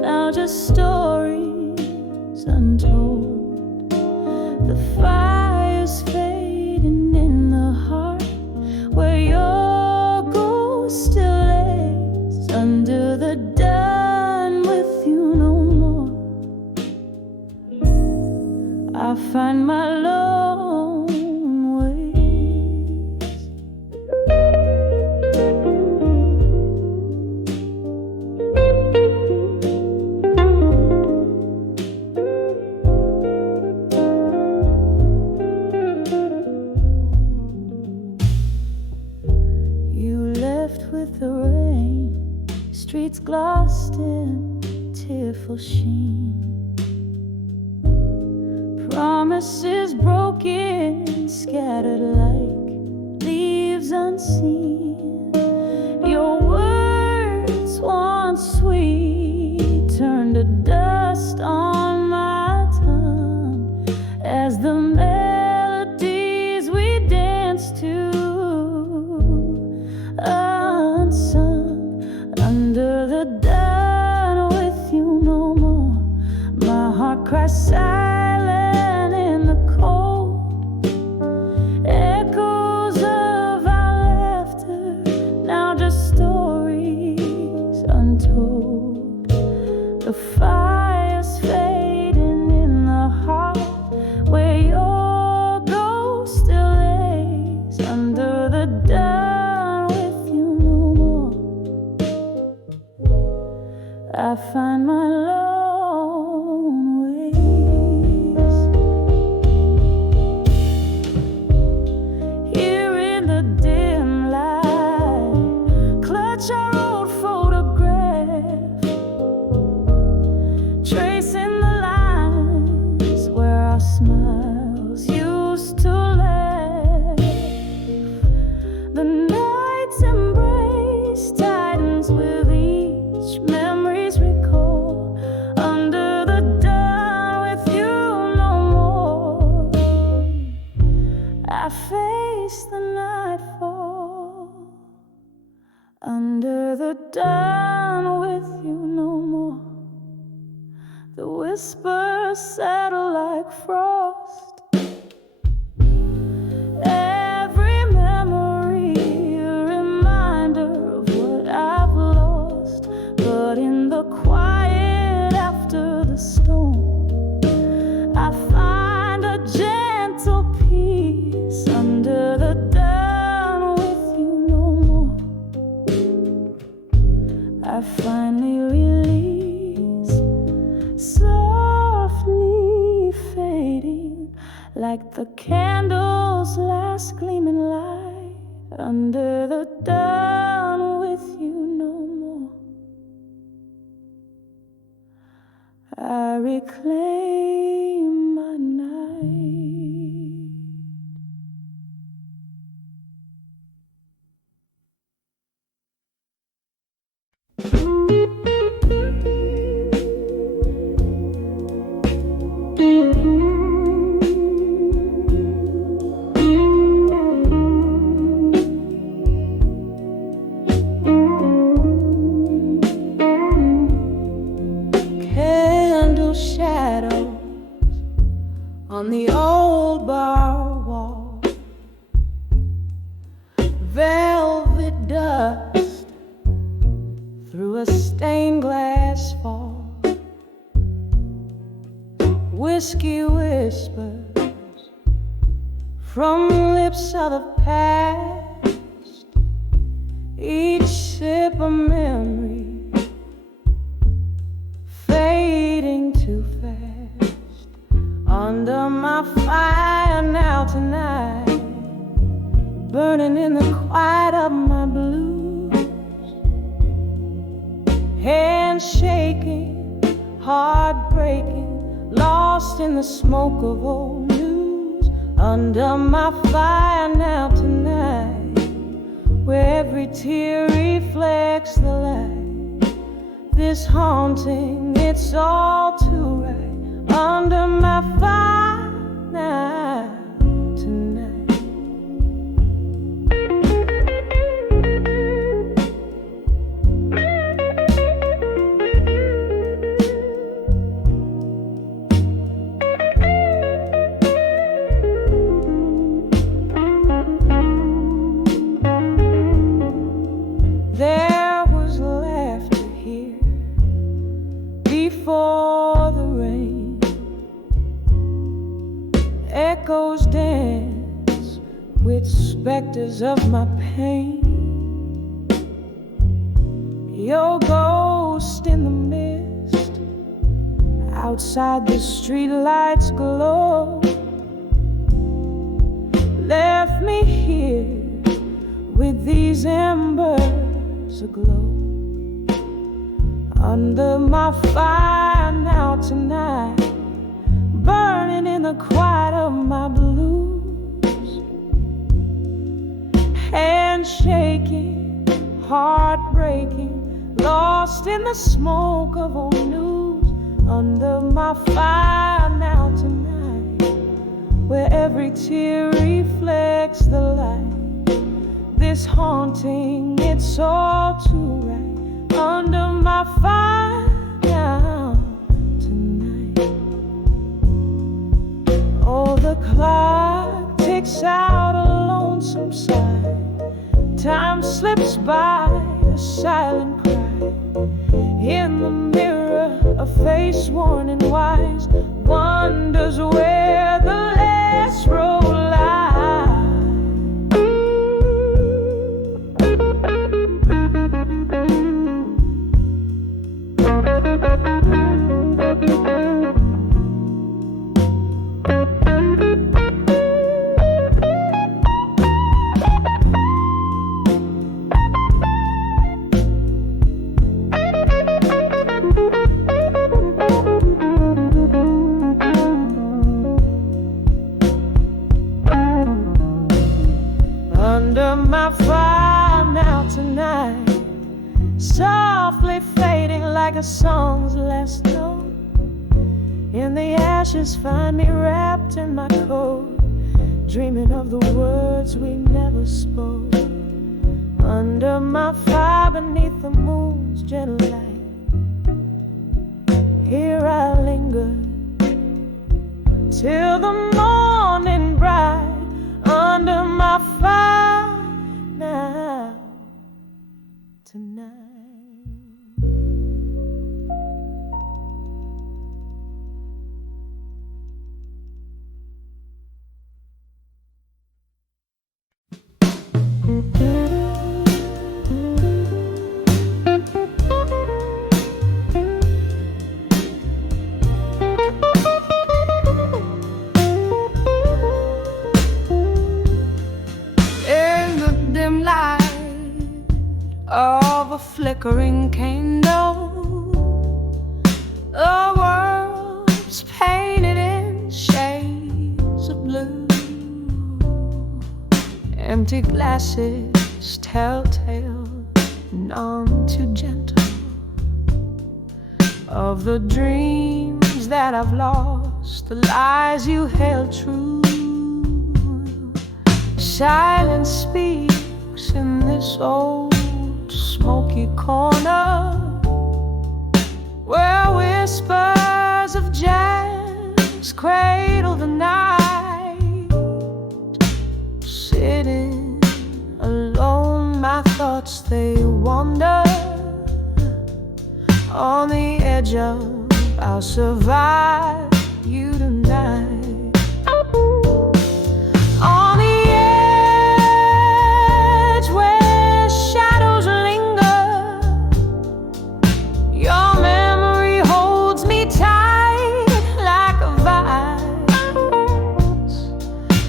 now just stories untold. The fire's fading in the heart where your ghost still lays, under the done with you no more. I find my lone ways. You left with the rain, streets glossed in tearful sheen. Promises broken, scattered like leaves unseen. Your words once sweet turned to dust on my tongue as the melodies we danced to unsung. Under the done with you no more, my heart cries silent in the cold. Echoes of our laughter, now just stories untold. The fire's fading in the heart where your ghost still lays under the dawn with you no more. I find my lone ways here in the dim light. Clutch our old photograph, tracing the lines where our smiles used to laugh. The night's embrace tightens with each memories recall. Under the dawn with you no more. I face the nightfall. Under the dawn with you no more. The whispers settle like frost. Every memory a reminder of what I've lost. But in the quiet after the storm, I find a gentle peace. Under the dawn with you no more. I finally release, softly fading like the candle's last gleaming light. Under the dawn with you no more. I reclaim my night. Candle shadows on the old bar wall. Velvet dust through a stained glass fall. Whiskey whispers from lips of the past. Each sip a memory fading too fast. Under my fire now tonight, burning in the quiet of my blues. Hands shaking, heart breaking, lost in the smoke of old news. Under my fire now tonight, where every tear reflects the light. This haunting, it's all too right. Under my fire now tonight. There was laughter here before the rain. Echoes dance with specters of my pain. Your ghost in the mist, outside the streetlights glow, left me here with these embers aglow. Under my fire now tonight, burning in the quiet of my blues. Hands shaking, heart breaking, lost in the smoke of old news. Under my fire now tonight, where every tear reflects the light. This haunting, it's all too right. Under my fire now tonight. clock ticks out a lonesome sigh. Time slips by, a silent cry. In the mirror, a face worn and wise wonders where the last road lies. Under my fire now tonight, softly fading like a song's last note. In the ashes find me wrapped in my coat, dreaming of the words we never spoke. Under my fire beneath the moon's gentle light, here I linger till the morning bright. Under my fire now tonight. Of a flickering candle, the world's painted in shades of blue. Empty glasses, telltale, none too gentle, of the dreams that I've lost, the lies you held true. Silence speaks in this old smoky corner, where whispers of jazz cradle the night. Sitting alone, my thoughts they wander on the edge of I'll survive you tonight. On the edge where shadows linger, your memory holds me tight like a vice.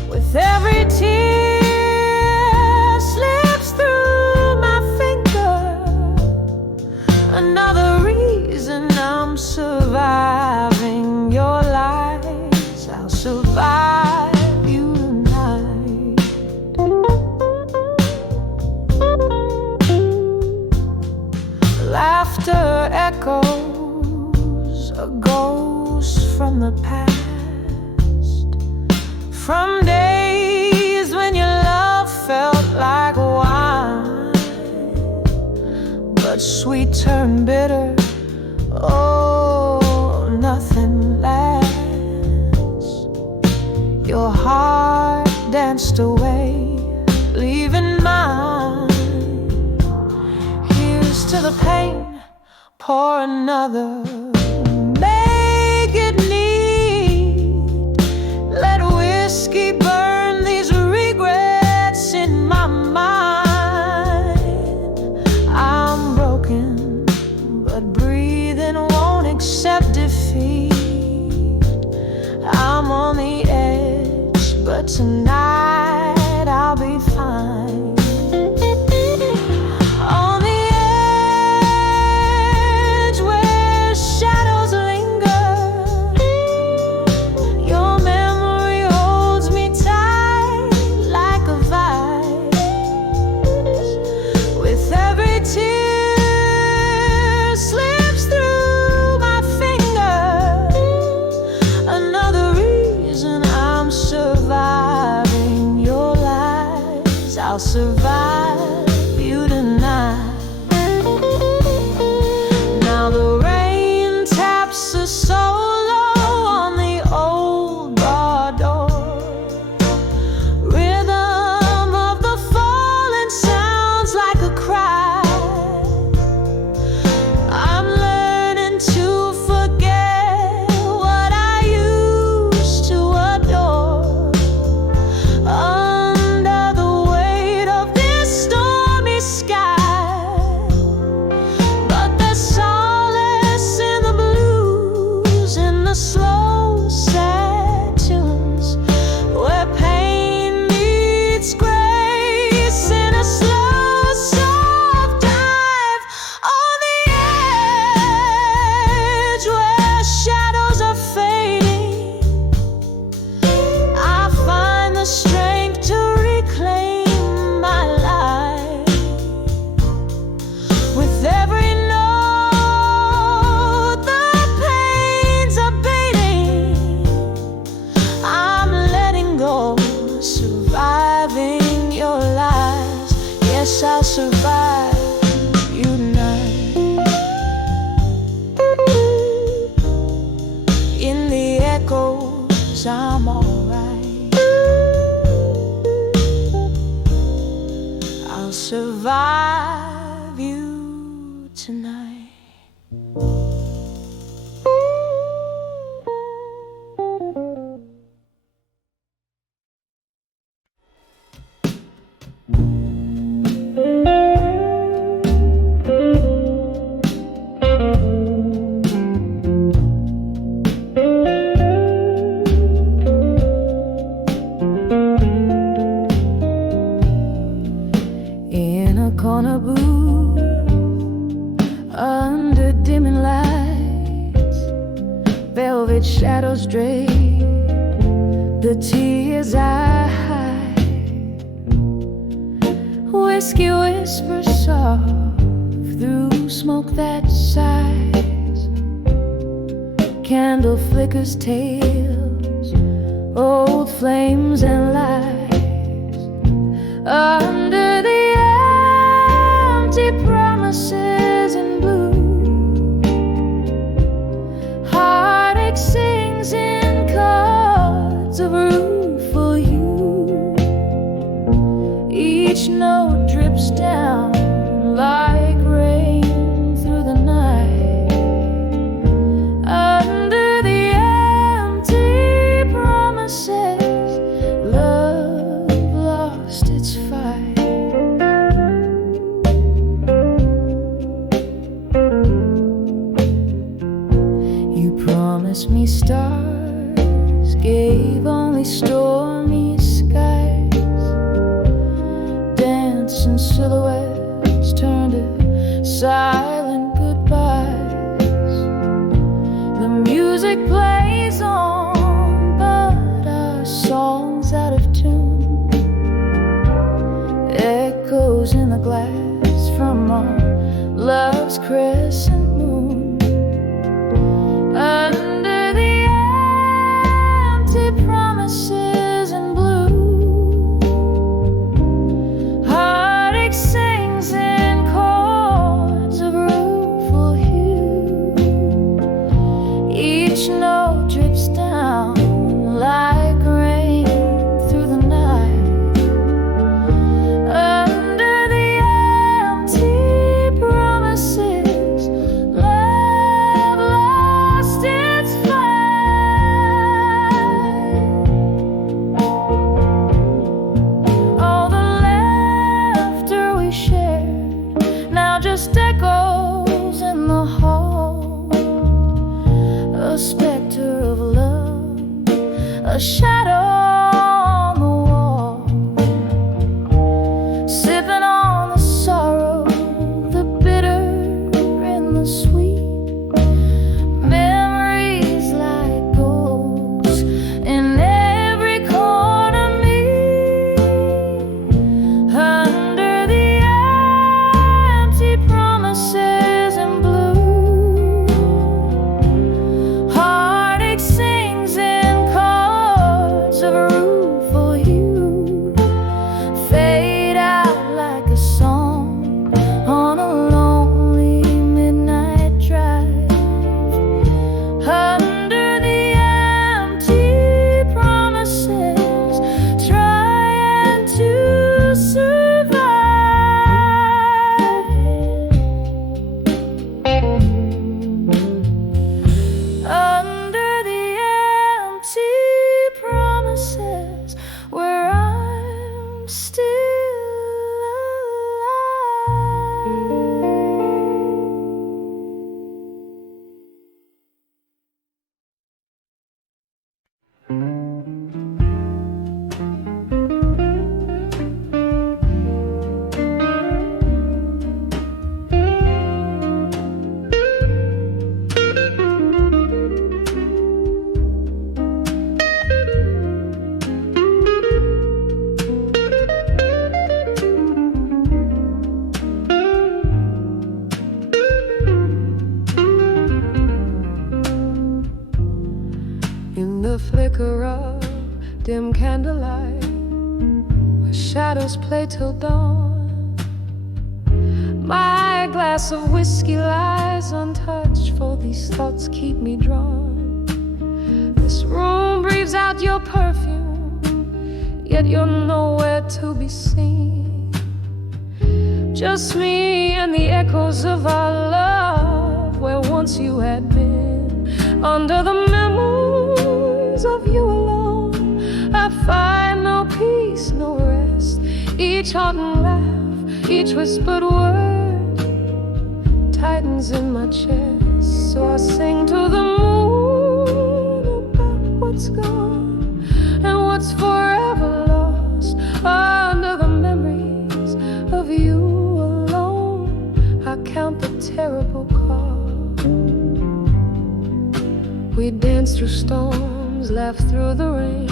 With every tear slips through my finger, another reason I'm surviving your lies. I'll survive you tonight. Laughter echoes, a ghost from the past, from days when your love felt like wine, but sweet turned bitter. Oh, nothing lasts. Your heart danced away, leaving mine. Here's to the pain, pour another. Make it neat. Let whiskey burn these regrets in my mind. I'm broken, but breathing won't accept defeat. I'm on the edge, but tonight I'll be fine. On the edge where shadows linger, your memory holds me tight like a vice. With every tear slips through my finger, another reason I'm surviving the slow, sad tunes where pain meets grace in a slow, soft dive on the edge where shadows are fading. I find the strength to reclaim my life. With every note, the pain's abating. I'm letting go, surviving your lies. Yes, I'll survive you tonight. In the echoes, I'm alright. I'll survive you tonight. In a corner booth, under dimming lights, velvet shadows drape the tears I hide. Whiskey whispers soft through smoke that sighs. Candle flickers tales, old flames and lies. Under the empty promises in blue, heartache sings in chords of rueful hue. Each note drips down like rain through the night. Under the empty promises, love lost its fight. You promised me stars, gave only stormy skies. Dancing silhouettes turned to silent goodbyes. The music plays on, but our song's out of tune. Echoes in the glass from our love's crescent moon. Under the empty promises in blue, heartache sings in chords of rueful hue. Each note drips down like rain through the night. Under the empty promises, love lost its fight. All the laughter we shared now just echoes in the hall. A specter of love, a shadow on the wall. Sipping on the sorrow, the bitter and the sweet. Memories like ghosts in every corner meet. Under the empty promises in blue, heartache sings in chords in the flicker of dim candlelight, where shadows play till dawn. My glass of whiskey lies untouched, for these thoughts keep me drawn. This room breathes out your perfume, yet you're nowhere to be seen. Just me and the echoes of our love, where once you had been. Under the memories of you alone, I find no peace, no rest. Each haunting laugh, each whispered word tightens in my chest. So I sing to the moon about what's gone and what's forever lost. Under the memories of you alone, I count the terrible cost. We danced through storms, laughed through the rain,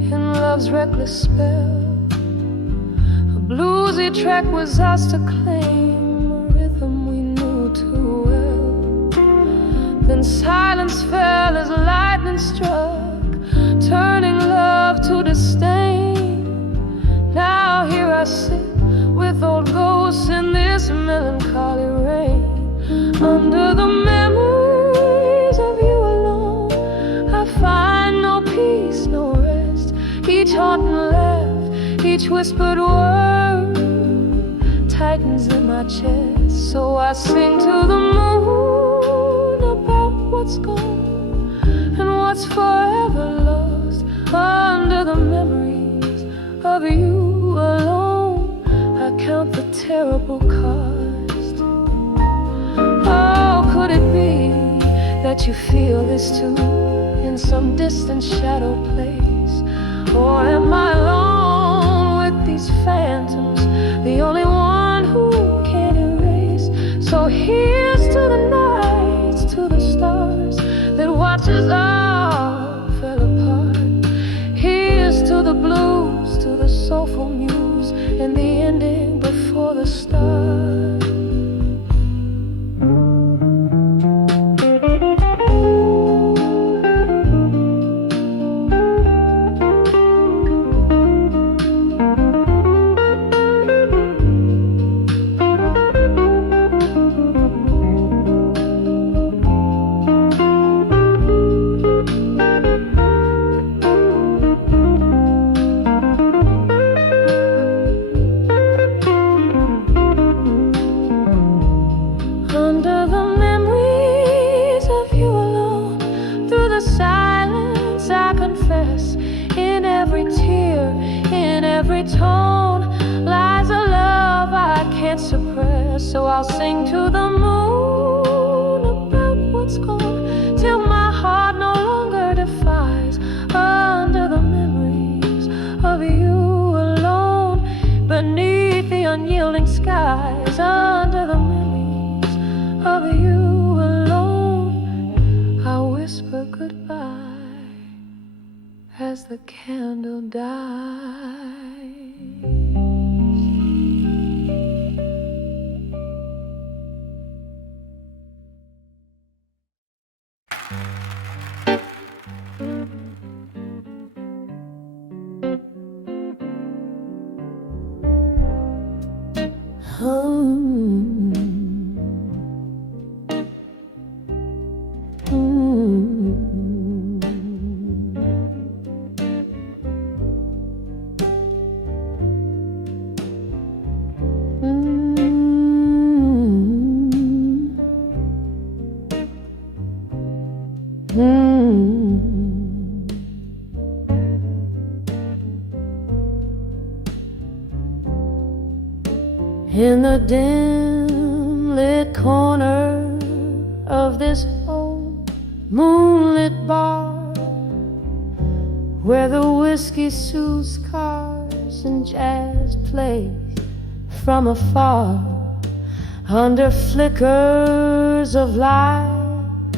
in love's reckless spell. A bluesy track was ours to claim, a rhythm we knew too well. Then silence fell as lightning struck, turning love to disdain. Now here I sit with old ghosts in this melancholy rain. Under the memories of you alone, I find no peace, no rest. Each haunting laugh, each whispered word tightens in my chest. So I sing to the moon about what's gone and what's forever lost. Under the memories of you alone, I count the terrible cost. Oh, could it be that you feel this too, in some distant shadow place? Or am I alone with these phantoms, the only one who can erase? So here's to the nights, to the stars that watch us all fell apart. Here's to the blues, to the soulful muse, and the ending before the start. So I'll sing to the moon about what's gone, till my heart no longer defies. Under the memories of you alone, beneath the unyielding skies. Under the memories of you alone, I whisper goodbye as the candle dies. In the dim lit corner of this old moonlit bar, where the whiskey soothes cars and jazz plays from afar, under flickers of light,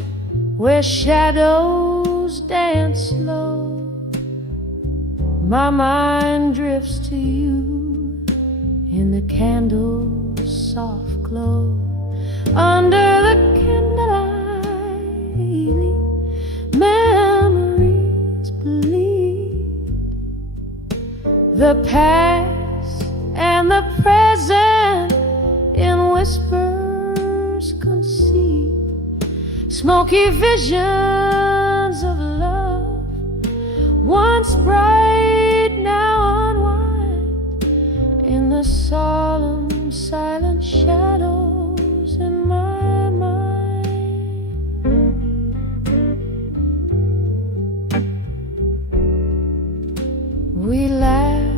where shadows dance slow, my mind drifts to you in the candle's soft glow. Under the candlelight, the past and the present in whispers conceive smoky visions of love, once bright, now unwind in the solemn, silent shadows in my mind. We laughed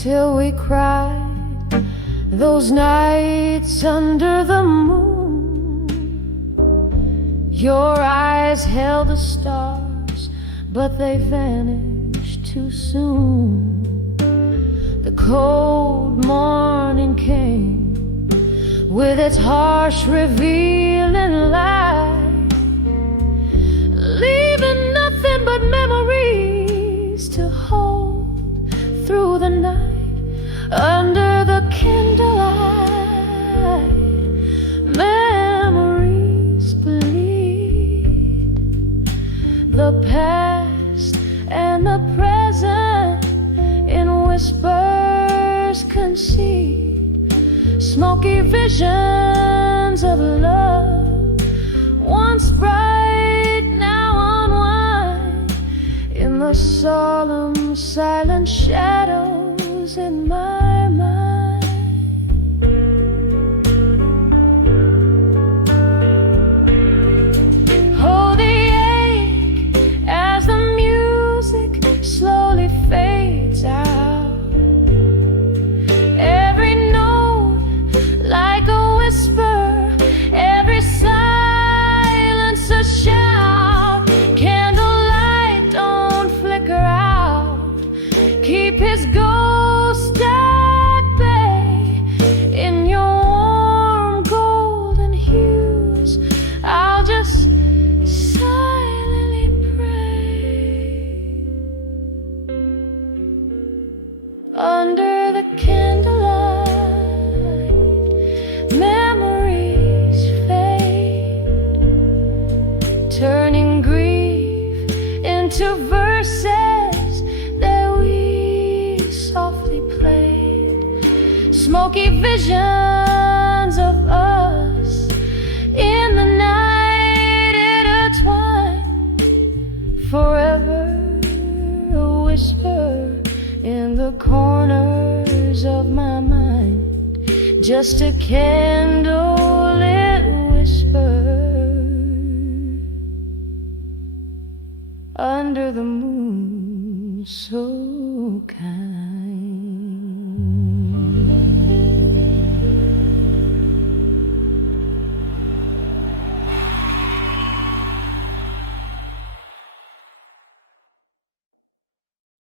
till we cried those nights under the moon. Your eyes held the stars, but they vanished too soon. The cold morning came with its harsh revealing light, leaving nothing but memories to hold through the night. Under the candlelight, memories bleed, the past and the present in whispers conceive smoky visions of love, once bright, now unwind in the solemn, silent shadows in my mind. Oh, the ache as the music slowly fades out, every note like a whisper, every silence a shout. Candlelight, don't flicker out, keep his ghost at bay. In your warm golden hues, I'll just silently pray. Under the candlelight, memories fade, turning grief into verses that we softly played. Smoky visions of us in the night intertwined, forever a whisper in the corners of my mind, just a candlelit whisper under the moon so kind.